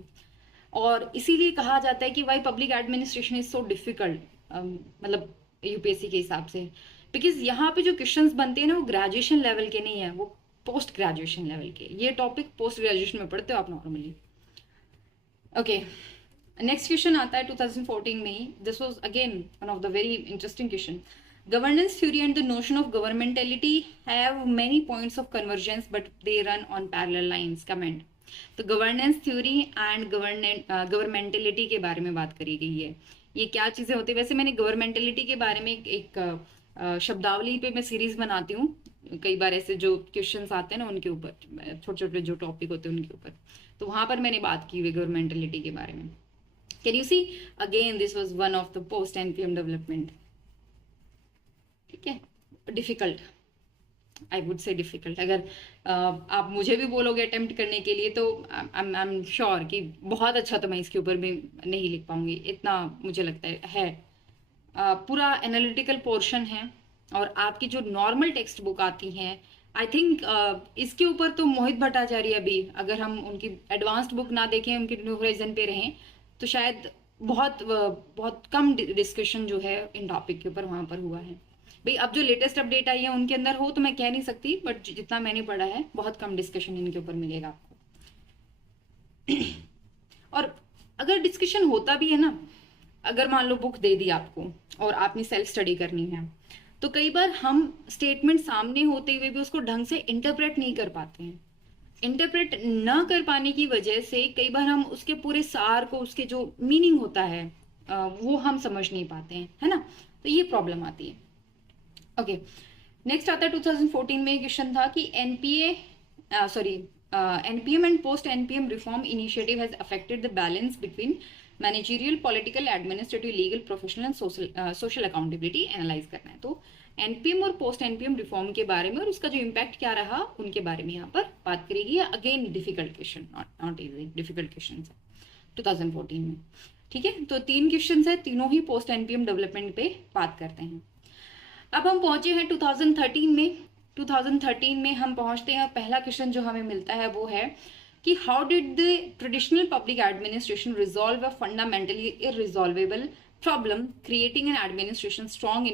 और इसीलिए कहा जाता है कि why public administration is so difficult, मतलब यूपीएससी के हिसाब से, बिकॉज यहाँ पे जो क्वेश्चंस बनते हैं ना वो ग्रेजुएशन लेवल के नहीं है, वो पोस्ट ग्रेजुएशन लेवल के। ये टॉपिक पोस्ट ग्रेजुएशन में पढ़ते हो आप नॉर्मली। ओके, नेक्स्ट क्वेश्चन आता है 2014 में ही। This was again one of the very interesting question. Governance theory and the notion of governmentality have many points of convergence but they run on parallel lines. Comment. तो governance theory and governmentality के बारे में बात करी गई है। ये क्या चीजें होती है? वैसे मैंने गवर्नमेंटेलिटी के बारे में एक शब्दावली पे मैं सीरीज बनाती हूँ, कई बार ऐसे जो क्वेश्चंस आते हैं ना उनके ऊपर, छोटे छोटे जो टॉपिक होते हैं उनके ऊपर, तो वहां पर मैंने बात की हुई गवर्नमेंटेलिटी के बारे में। Can you see again this was one of the post NPM development. ठीक है, difficult, I would say difficult. अगर आप मुझे भी बोलोगे अटेम्प्ट करने के लिए तो आई एम श्योर कि बहुत अच्छा तो मैं इसके ऊपर भी नहीं लिख पाऊंगी, इतना मुझे लगता है। पूरा एनालिटिकल पोर्शन है और आपकी जो नॉर्मल टेक्स्ट बुक आती हैं, आई थिंक इसके ऊपर तो मोहित भट्टाचार्य अभी, अगर हम उनकी एडवांस्ड बुक ना देखें, उनके न्यू होराइजन पे रहें, तो शायद बहुत कम डिस्कशन जो है इन टॉपिक के ऊपर वहां पर हुआ है। भाई अब जो लेटेस्ट अपडेट आई है उनके अंदर हो तो मैं कह नहीं सकती, बट जितना मैंने पढ़ा है बहुत कम डिस्कशन इनके ऊपर मिलेगा आपको। और अगर डिस्कशन होता भी है ना, अगर मान लो बुक दे दी आपको और आपने सेल्फ स्टडी करनी है, तो कई बार हम स्टेटमेंट सामने होते हुए भी उसको ढंग से इंटरप्रेट नहीं कर पाते हैं। इंटरप्रेट न कर पाने की वजह से कई बार हम उसके पूरे सार को, उसके जो मीनिंग होता है वो हम समझ नहीं पाते हैं, है ना? तो ये प्रॉब्लम आती है। ओके, नेक्स्ट आता है 2014 में क्वेश्चन था कि NPM and post NPM reform initiative has affected the balance between managerial, political, administrative, legal, professional and social accountability analyse करना है। तो एनपीएम और पोस्ट एनपीएम रिफॉर्म के बारे में और उसका जो इम्पैक्ट क्या रहा उनके बारे में यहाँ पर बात करेगी। Again difficult question, not easy, difficult question है 2014 में। ठीक है, तो 3 क्वेश्चन है, तीनों ही पोस्ट एनपीएम डेवलपमेंट पे बात करते हैं। अब हम पहुंचे हैं 2013 में। 2013 में हम पहुंचते हैं, पहला क्वेश्चन जो हमें मिलता है वो है कि how did the traditional public administration resolve a fundamentally irresolvable problem, creating an administration strong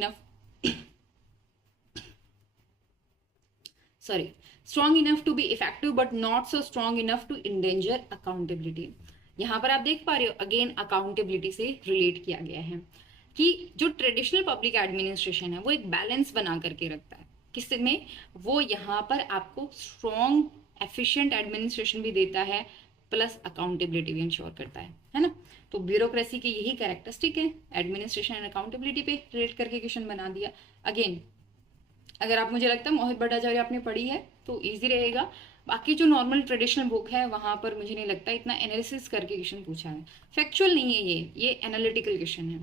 enough to be effective but not so strong enough to endanger accountability. यहां पर आप देख पा रहे हो, अगेन अकाउंटेबिलिटी से रिलेट किया गया है कि जो ट्रेडिशनल पब्लिक एडमिनिस्ट्रेशन है वो एक बैलेंस बना करके रखता है। किस में? वो यहाँ पर आपको स्ट्रॉन्ग एफिशिएंट एडमिनिस्ट्रेशन भी देता है, प्लस अकाउंटेबिलिटी भी इंश्योर करता है ना? तो ब्यूरोक्रेसी की यही कैरेक्टरिस्टिक है, एडमिनिस्ट्रेशन एंड अकाउंटेबिलिटी पे रिलेट करके क्वेश्चन बना दिया। अगेन अगर आप, मुझे लगता है मोहित भट्टाचार्य आपने पढ़ी है तो ईजी रहेगा। बाकी जो नॉर्मल ट्रेडिशनल बुक है वहां पर मुझे नहीं लगता इतना एनालिसिस करके क्वेश्चन पूछा है। फैक्चुअल नहीं है ये एनालिटिकल क्वेश्चन है।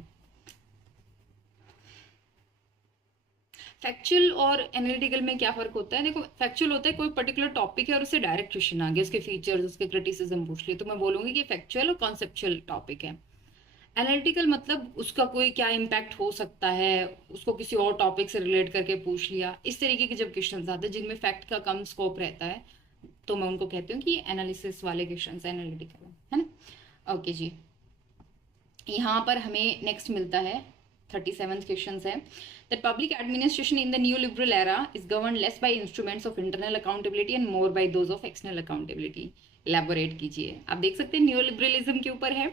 फैक्चुअल और एनालिटिकल में क्या फर्क होता है? देखो, फैक्चुअल होता है कोई पर्टिकुलर टॉपिक है और उससे डायरेक्ट क्वेश्चन आ गया, उसके फीचर्स, उसके क्रिटिसिज्म पूछ लिए, तो मैं बोलूंगी कि फैक्चुअल और कॉन्सेप्चुअल टॉपिक है। एनालिटिकल मतलब उसका कोई क्या इम्पैक्ट हो सकता है, उसको किसी और टॉपिक से रिलेट करके पूछ लिया, इस तरीके के जब क्वेश्चन आते हैं जिनमें फैक्ट का कम स्कोप रहता है, तो मैं उनको कहती हूँ कि एनालिसिस वाले क्वेश्चन एनालिटिकल है ना। ओके जी, यहाँ पर हमें नेक्स्ट मिलता है 37th क्वेश्चन है that public administration in the neoliberal era is governed less by instruments of internal accountability and more by those of external accountability. elaborate कीजिए। आप देख सकते हैं न्यूलिबरलिज्म के ऊपर है,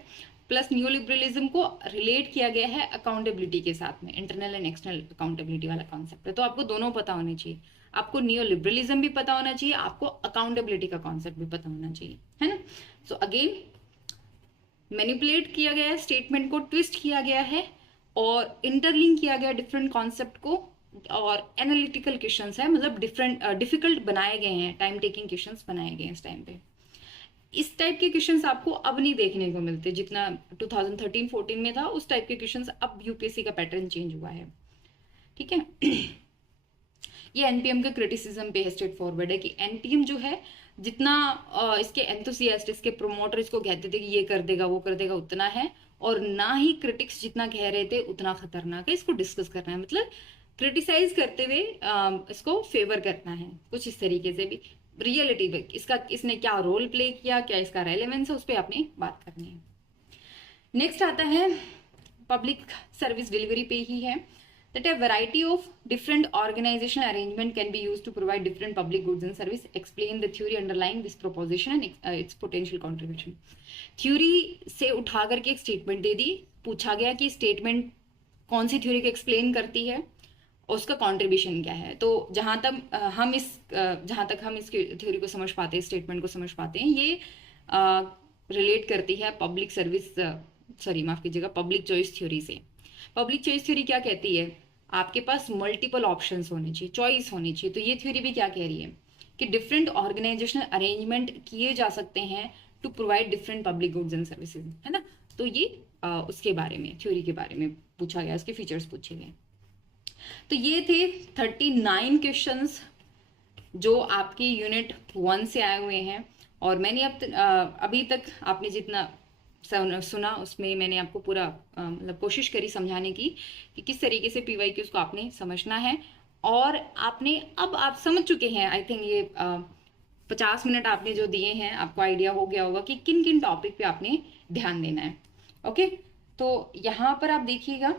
प्लस न्यूलिबरलिज्म को रिलेट किया गया है अकाउंटेबिलिटी के साथ में, इंटरनल एंड एक्सटर्नल अकाउंटेबिलिटी वाला कॉन्सेप्ट है। तो आपको दोनों पता होने चाहिए, आपको न्यूलिबरलिज्म भी पता होना चाहिए, आपको अकाउंटेबिलिटी का कॉन्सेप्ट भी पता होना चाहिए, है ना। सो अगेन मैनिपुलेट किया गया है, स्टेटमेंट को ट्विस्ट किया गया है और इंटरलिंक किया गया डिफरेंट कॉन्सेप्ट को, और एनालिटिकल क्वेश्चंस है, मतलब डिफिकल्ट बनाए गए हैं, टाइम टेकिंग क्वेश्चंस बनाए गए हैं इस टाइम पे। इस टाइप के क्वेश्चंस आपको अब नहीं देखने को मिलते, जितना 2013-14 में था उस टाइप के क्वेश्चंस अब यूपीएससी का पैटर्न चेंज हुआ है। ठीक है, ये एनपीएम के क्रिटिसिज्म पे है, स्ट्रेट फॉरवर्ड है कि एनपीएम जो है जितना इसके एंथुसियास्ट, इसके प्रोमोटर इसको कहते थे कि ये कर देगा वो कर देगा, उतना है, और ना ही क्रिटिक्स जितना कह रहे थे उतना खतरनाक है। इसको डिस्कस करना है, मतलब क्रिटिसाइज करते हुए इसको फेवर करना है, कुछ इस तरीके से भी। रियलिटी पे इसका, इसने क्या रोल प्ले किया, क्या इसका रेलेवेंस है, उस पर आपने बात करनी है। नेक्स्ट आता है पब्लिक सर्विस डिलीवरी पे ही है, that a variety of different organizational arrangement can be used to provide different public goods and service. Explain the theory underlying this proposition and its potential contribution. Theory से उठा करके एक statement दे दी, पूछा गया कि statement कौन सी थ्योरी को explain करती है और उसका कंट्रीब्यूशन क्या है। तो जहाँ तक हम इस थ्योरी को समझ पाते हैं, स्टेटमेंट को समझ पाते हैं, ये रिलेट करती है पब्लिक सर्विस माफ कीजिएगा, पब्लिक चॉइस थ्योरी से। पब्लिक चॉइस थ्योरी क्या कहती है, आपके पास मल्टीपल ऑप्शंस होने चाहिए, चॉइस होनी चाहिए। तो ये थ्योरी भी क्या कह रही है कि डिफरेंट ऑर्गेनाइजेशनल अरेंजमेंट किए जा सकते हैं to provide different public goods and services, है ना। तो ये उसके बारे में, थ्योरी के बारे में पूछा गया, उसके फीचर्स पूछे गए। तो ये थे 39 क्वेश्चंस जो आपकी यूनिट 1 से आए हुए हैं। और मैंने अभी तक आपने जितना सुना उसमें मैंने आपको पूरा मतलब कोशिश करी समझाने की कि किस तरीके से PYQs को आपने समझना है। और आपने अब आप समझ चुके हैं, आई थिंक ये 50 मिनट आपने जो दिए हैं, आपको आइडिया हो गया होगा कि किन किन टॉपिक पे आपने ध्यान देना है। ओके, तो यहाँ पर आप देखिएगा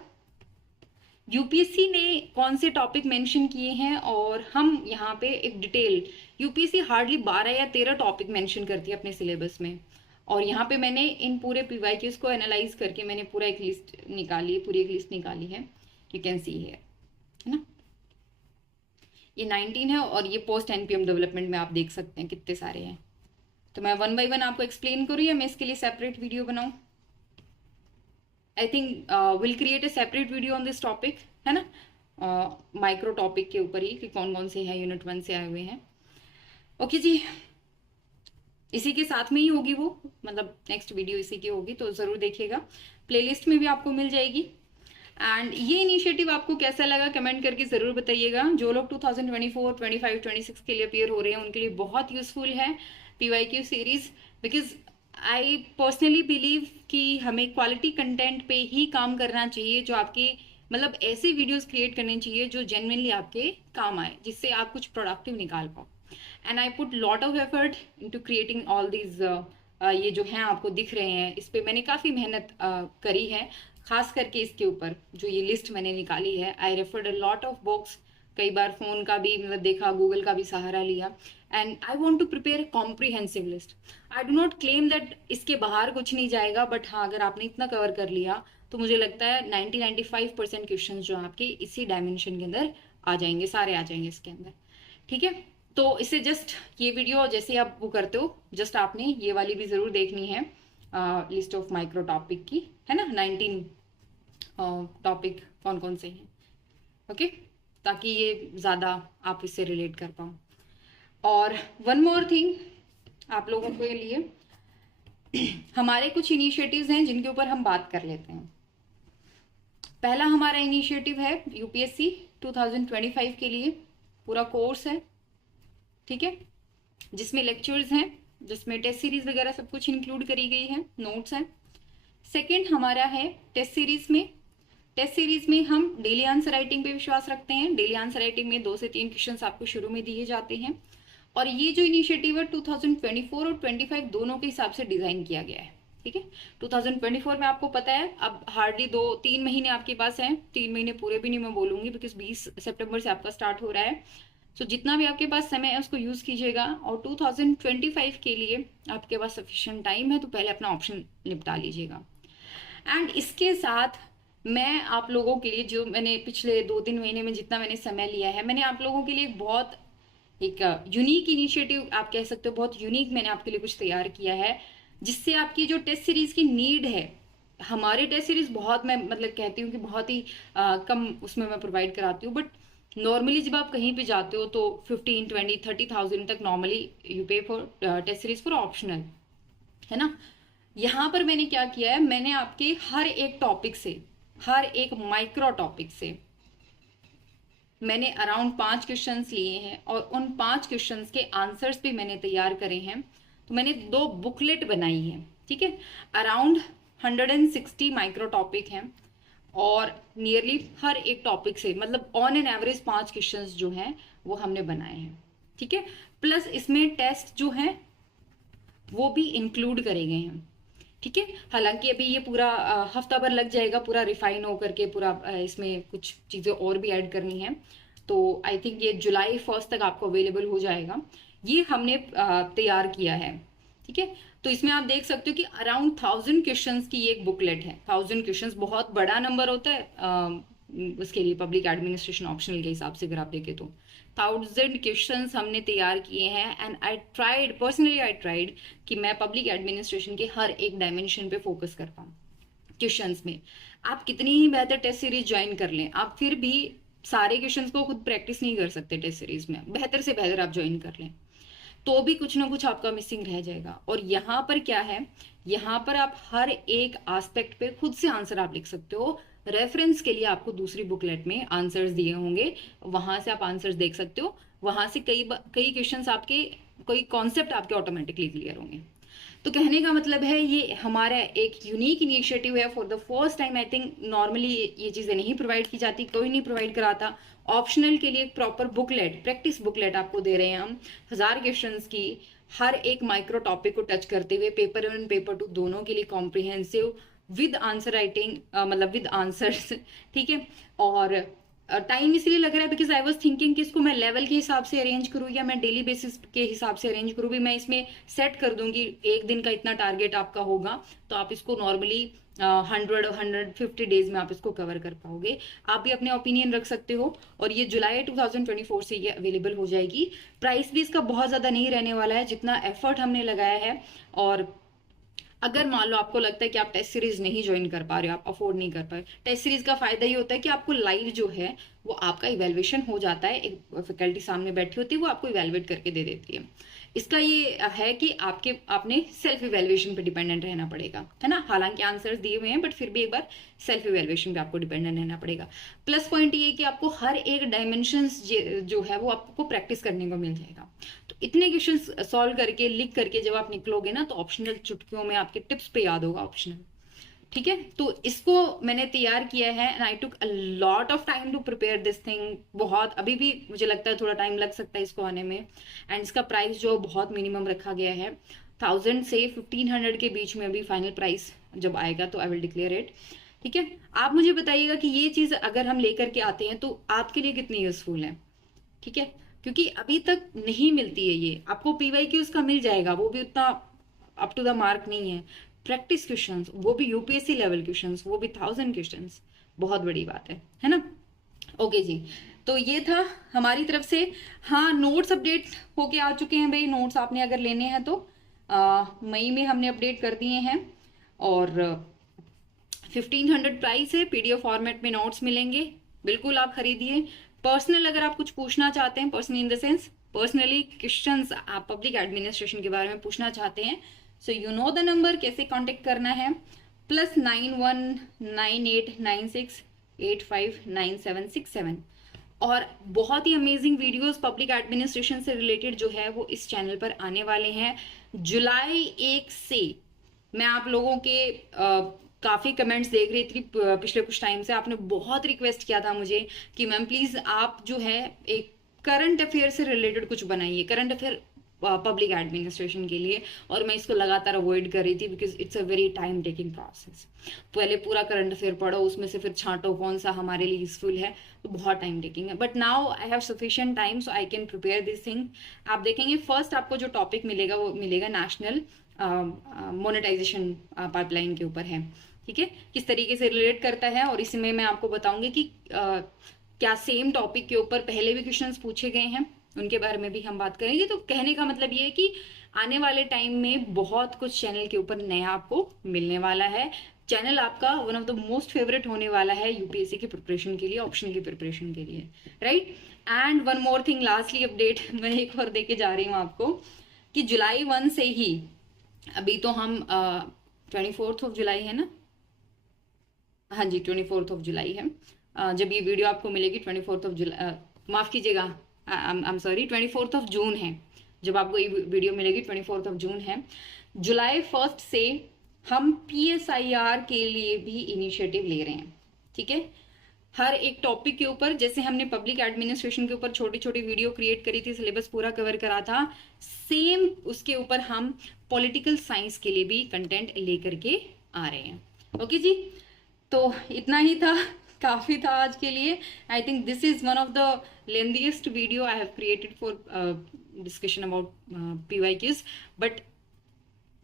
यूपीएससी ने कौन से टॉपिक मेंशन किए हैं, और हम यहाँ पे एक डिटेल, यूपीएससी हार्डली 12 या 13 टॉपिक मेंशन करती है अपने सिलेबस में। और यहाँ पे मैंने इन पूरे PYQs को एनालाइज करके मैंने पूरी एक लिस्ट निकाली है, यू कैन सी हियर, है ना। ये 19 है और ये पोस्ट NPM डेवलपमेंट में आप देख सकते हैं कितने सारे हैं। तो मैं 1 बाय 1 आपको एक्सप्लेन करूँ या मैं इसके लिए सेपरेट वीडियो बनाऊँ? I think will create a separate video on this topic, है ना, माइक्रो टॉपिक के ऊपर ही कि कौन कौन से हैं, यूनिट 1 से आए हुए हैं। ओके जी, इसी के साथ में ही होगी वो, मतलब नेक्स्ट वीडियो इसी की होगी, तो ज़रूर देखिएगा, प्लेलिस्ट में भी आपको मिल जाएगी। एंड ये इनिशिएटिव आपको कैसा लगा कमेंट करके ज़रूर बताइएगा। जो लोग 2024, 25, 26 के लिए अपियर हो रहे हैं उनके लिए बहुत यूजफुल है PYQ series, because I personally believe कि हमें क्वालिटी कंटेंट पे ही काम करना चाहिए, जो आपके मतलब ऐसे वीडियोस क्रिएट करने चाहिए जो जेन्युइनली आपके काम आए, जिससे आप कुछ प्रोडक्टिव निकाल पाओ। And I put lot of effort into creating all these, ये जो हैं आपको दिख रहे हैं, इस पे मैंने काफ़ी मेहनत करी है, खास करके इसके ऊपर जो ये लिस्ट मैंने निकाली है। I referred a lot of books, कई बार फ़ोन का भी मतलब देखा, गूगल का भी सहारा लिया, and I want to prepare comprehensive list. I do not claim that इसके बाहर कुछ नहीं जाएगा, बट हाँ, अगर आपने इतना कवर कर लिया तो मुझे लगता है 90-95% क्वेश्चन जो आपके इसी डायमेंशन के अंदर आ जाएंगे, सारे आ जाएंगे इसके अंदर, ठीक है। तो इससे जस्ट ये वीडियो जैसे आप वो करते हो, जस्ट आपने ये वाली भी ज़रूर देखनी है, लिस्ट ऑफ माइक्रो टॉपिक की, है ना, 19 टॉपिक कौन कौन से हैं, ओके, ताकि ये ज़्यादा आप इससे रिलेट कर पाओ। और वन मोर थिंग आप लोगों के लिए, हमारे कुछ इनिशिएटिव्स हैं जिनके ऊपर हम बात कर लेते हैं। पहला हमारा इनिशिएटिव है UPSC 2025 के लिए पूरा कोर्स है, ठीक है, जिसमें लेक्चर्स हैं, जिसमें टेस्ट सीरीज वगैरह सब कुछ इंक्लूड करी गई है, नोट्स हैं। सेकंड हमारा है टेस्ट सीरीज में हम डेली आंसर राइटिंग पे विश्वास रखते हैं। डेली आंसर राइटिंग में 2 से 3 क्वेश्चंस आपको शुरू में दिए जाते हैं, और ये जो इनिशिएटिव है 2024 और 25 दोनों के हिसाब से डिज़ाइन किया गया है, ठीक है। 2024 में आपको पता है अब हार्डली 2-3 महीने आपके पास हैं, 3 महीने पूरे भी नहीं मैं बोलूँगी, बिकॉज 20 सितंबर से आपका स्टार्ट हो रहा है। सो जितना भी आपके पास समय है उसको यूज़ कीजिएगा, और 2025 के लिए आपके पास सफिशिएंट टाइम है, तो पहले अपना ऑप्शन निपटा लीजिएगा। एंड इसके साथ मैं आप लोगों के लिए, जो मैंने पिछले 2-3 महीने में जितना मैंने समय लिया है, मैंने आप लोगों के लिए एक यूनिक इनिशिएटिव आप कह सकते हो, बहुत यूनिक मैंने आपके लिए कुछ तैयार किया है, जिससे आपकी जो टेस्ट सीरीज की नीड है, हमारे टेस्ट सीरीज बहुत, मैं मतलब कहती हूँ कि बहुत ही कम उसमें मैं प्रोवाइड कराती हूँ, बट नॉर्मली जब आप कहीं पे जाते हो तो 15, 20, 30,000 तक normally you pay for test series for optional, है ना। यहाँ पर मैंने क्या किया है, मैंने आपके हर एक टॉपिक से, हर एक माइक्रो टॉपिक से मैंने अराउंड 5 क्वेश्चंस लिए हैं, और उन 5 क्वेश्चंस के आंसर्स भी मैंने तैयार करे हैं। तो मैंने 2 बुकलेट बनाई है, ठीक है। अराउंड 160 माइक्रो टॉपिक हैं, और नियरली हर एक टॉपिक से मतलब ऑन एन एवरेज 5 क्वेश्चंस जो हैं वो हमने बनाए हैं, ठीक है। प्लस इसमें टेस्ट जो हैं वो भी इंक्लूड करे गए हैं, ठीक है। हालांकि अभी ये पूरा हफ्ता भर लग जाएगा पूरा रिफाइन हो करके, पूरा इसमें कुछ चीज़ें और भी ऐड करनी है। तो आई थिंक ये जुलाई 1 तक आपको अवेलेबल हो जाएगा। ये हमने तैयार किया है। ठीक है। तो इसमें आप देख सकते हो कि अराउंड 1000 क्वेश्चंस की ये एक बुकलेट है। 1000 क्वेश्चंस बहुत बड़ा नंबर होता है उसके लिए, पब्लिक एडमिनिस्ट्रेशन ऑप्शनल के हिसाब से अगर आप देखें तो 1000 क्वेश्चंस हमने तैयार किए हैं। And I tried, personally I tried कि मैं पब्लिक एडमिनिस्ट्रेशन के हर एक डायमेंशन पे फोकस कर पाऊँ। क्वेश्चंस में आप कितनी ही बेहतर टेस्ट सीरीज ज्वाइन कर लें, आप फिर भी सारे क्वेश्चंस को खुद प्रैक्टिस नहीं कर सकते। टेस्ट सीरीज में बेहतर से बेहतर आप ज्वाइन कर लें तो भी कुछ ना कुछ आपका मिसिंग रह जाएगा। और यहाँ पर क्या है, यहाँ पर आप हर एक एस्पेक्ट पे खुद से आंसर आप लिख सकते हो। रेफरेंस के लिए आपको दूसरी बुकलेट में आंसर्स दिए होंगे, वहां से आप आंसर्स देख सकते हो। वहां से कई क्वेश्चंस आपके, कोई कॉन्सेप्ट आपके ऑटोमेटिकली क्लियर होंगे। तो कहने का मतलब है ये हमारा एक यूनिक इनिशिएटिव है। For the first time I think normally ये चीज़ें नहीं प्रोवाइड की जाती, कोई नहीं प्रोवाइड कराता। ऑप्शनल के लिए एक प्रॉपर बुकलेट, प्रैक्टिस बुकलेट आपको दे रहे हैं हम, 1000 क्वेश्चंस की, हर एक माइक्रो टॉपिक को टच करते हुए, पेपर 1 पेपर 2 दोनों के लिए कॉम्प्रिहेंसिव विद आंसर राइटिंग, मतलब विद आंसर्स। ठीक है। और टाइम इसलिए लग रहा है बिकॉज आई वॉज थिंकिंग कि इसको मैं लेवल के हिसाब से अरेंज करूँ या मैं डेली बेसिस के हिसाब से अरेंज करूँ। भी मैं इसमें सेट कर दूंगी एक दिन का इतना टारगेट आपका होगा, तो आप इसको नॉर्मली 150 डेज में आप इसको कवर कर पाओगे। आप भी अपने ओपिनियन रख सकते हो। और ये जुलाई 2024 से ये अवेलेबल हो जाएगी। प्राइस भी इसका बहुत ज़्यादा नहीं रहने वाला है जितना एफर्ट हमने लगाया है। और अगर मान लो आपको लगता है कि आप टेस्ट सीरीज नहीं ज्वाइन कर पा रहे हो, आप अफोर्ड नहीं कर पा रहे, टेस्ट सीरीज का फायदा ये होता है कि आपको लाइव जो है वो आपका इवेल्युएशन हो जाता है। एक फैकल्टी सामने बैठी होती है, वो आपको इवेल्युएट करके दे देती है। इसका ये है कि आपने सेल्फ इवेल्युएशन पे डिपेंडेंट रहना पड़ेगा, है ना। हालांकि आंसर्स दिए हुए हैं बट फिर भी एक बार सेल्फ इवेल्युएशन पे आपको डिपेंडेंट रहना पड़ेगा। प्लस पॉइंट ये कि आपको हर एक डायमेंशन जो है वो आपको प्रैक्टिस करने को मिल जाएगा। तो इतने क्वेश्चन सॉल्व करके, लिख करके जब आप निकलोगे ना, तो ऑप्शनल चुटकियों में आपके टिप्स पे याद होगा ऑप्शनल। ठीक है। तो इसको मैंने तैयार किया है and I took a lot of time to prepare this thing. बहुत, अभी भी मुझे लगता है थोड़ा टाइम लग सकता है इसको आने में। एंड इसका प्राइस जो बहुत मिनिमम रखा गया है, 1000 से 1500 के बीच में अभी फाइनल प्राइस जब आएगा तो आई विल डिक्लेयर इट। ठीक है। आप मुझे बताइएगा कि ये चीज अगर हम लेकर के आते हैं तो आपके लिए कितनी यूजफुल है। ठीक है। क्योंकि अभी तक नहीं मिलती है ये आपको। PYQs का मिल जाएगा, वो भी उतना अप टू द मार्क नहीं है। प्रैक्टिस क्वेश्चंस, वो भी यूपीएससी लेवल क्वेश्चंस, वो भी 1000 क्वेश्चंस, बहुत बड़ी बात है ना। ओके जी। तो ये था हमारी तरफ से। हाँ, नोट्स अपडेट होके आ चुके हैं भाई। नोट्स आपने अगर लेने हैं तो मई में हमने अपडेट कर दिए हैं। और 1500 प्राइस है, PDF फॉर्मेट में नोट्स मिलेंगे। बिल्कुल आप खरीदिए। पर्सनल अगर आप कुछ पूछना चाहते हैं, personal in the sense personally questions आप पब्लिक एडमिनिस्ट्रेशन के बारे में पूछना चाहते हैं, so you know the number कैसे कांटेक्ट करना है। +919896859767। और बहुत ही अमेजिंग वीडियोस पब्लिक एडमिनिस्ट्रेशन से रिलेटेड जो है वो इस चैनल पर आने वाले हैं जुलाई 1 से। मैं आप लोगों के काफ़ी कमेंट्स देख रही थी पिछले कुछ टाइम से। आपने बहुत रिक्वेस्ट किया था मुझे कि मैम प्लीज़ आप जो है एक करंट अफेयर से रिलेटेड कुछ बनाइए, करंट अफेयर पब्लिक एडमिनिस्ट्रेशन के लिए। और मैं इसको लगातार अवॉइड कर रही थी because it's a very time taking process. पहले पूरा करंट अफेयर पढ़ो, उसमें से फिर छांटो कौन सा हमारे लिए यूजफुल है, तो बहुत टाइम टेकिंग है। But now I have sufficient time so I can prepare this thing. आप देखेंगे फर्स्ट आपको जो टॉपिक मिलेगा वो मिलेगा नेशनल मोनेटाइजेशन पाइपलाइन के ऊपर है। ठीक है। किस तरीके से रिलेट करता है, और इसमें मैं आपको बताऊंगी कि क्या सेम टॉपिक के ऊपर पहले भी क्वेश्चंस पूछे गए हैं, उनके बारे में भी हम बात करेंगे। तो कहने का मतलब ये है कि आने वाले टाइम में बहुत कुछ चैनल के ऊपर नया आपको मिलने वाला है। चैनल आपका one of the most favourite होने वाला है यूपीएससी की प्रिपरेशन के लिए, ऑप्शन की प्रिपरेशन के लिए, right. And one more thing, lastly update मैं एक और देके जा रही हूँ आपको कि जुलाई 1 से ही, अभी तो हम 24 जुलाई है ना, हाँ जी 24 जुलाई है। जब ये वीडियो आपको मिलेगी 24 जुलाई, माफ़ कीजिएगा, आई एम सॉरी, 24 जून है जब आपको ये वीडियो मिलेगी। 24 जून है। जुलाई 1 से हम PSIR के लिए भी इनिशिएटिव ले रहे हैं। ठीक है। हर एक टॉपिक के ऊपर, जैसे हमने पब्लिक एडमिनिस्ट्रेशन के ऊपर छोटी छोटी वीडियो क्रिएट करी थी, सिलेबस पूरा कवर करा था, सेम उसके ऊपर हम पॉलिटिकल साइंस के लिए भी कंटेंट लेकर के आ रहे हैं। ओके जी, तो इतना ही था, काफ़ी था आज के लिए। I think this is one of the lengthiest video I have created for discussion about PYQs, but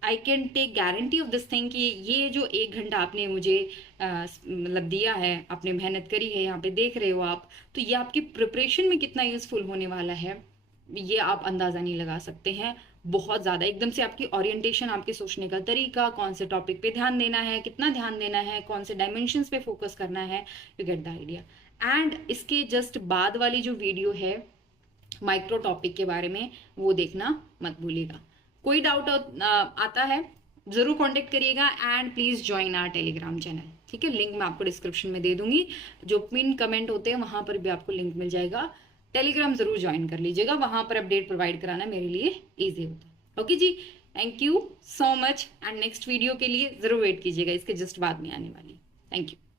I can take guarantee of this thing कि ये जो 1 घंटा आपने मुझे मतलब दिया है, आपने मेहनत करी है, यहाँ पे देख रहे हो आप, तो ये आपकी प्रिपरेशन में कितना यूजफुल होने वाला है ये आप अंदाज़ा नहीं लगा सकते हैं। बहुत ज़्यादा एकदम से आपकी ओरिएंटेशन, आपके सोचने का तरीका, कौन से टॉपिक पे ध्यान देना है, कितना ध्यान देना है, कौन से डायमेंशंस पे फोकस करना है, you get the idea. And इसके जस्ट बाद वाली जो वीडियो है माइक्रो टॉपिक के बारे में, वो देखना मत भूलिएगा। कोई डाउट आता है ज़रूर कांटेक्ट करिएगा, and please join our Telegram channel. ठीक है, लिंक मैं आपको डिस्क्रिप्शन में दे दूंगी, जो पिन कमेंट होते हैं वहाँ पर भी आपको लिंक मिल जाएगा। टेलीग्राम ज़रूर ज्वाइन कर लीजिएगा, वहाँ पर अपडेट प्रोवाइड कराना मेरे लिए ईजी होता है। ओके जी, thank you so much, and next video के लिए ज़रूर वेट कीजिएगा, इसके जस्ट बाद में आने वाली। Thank you.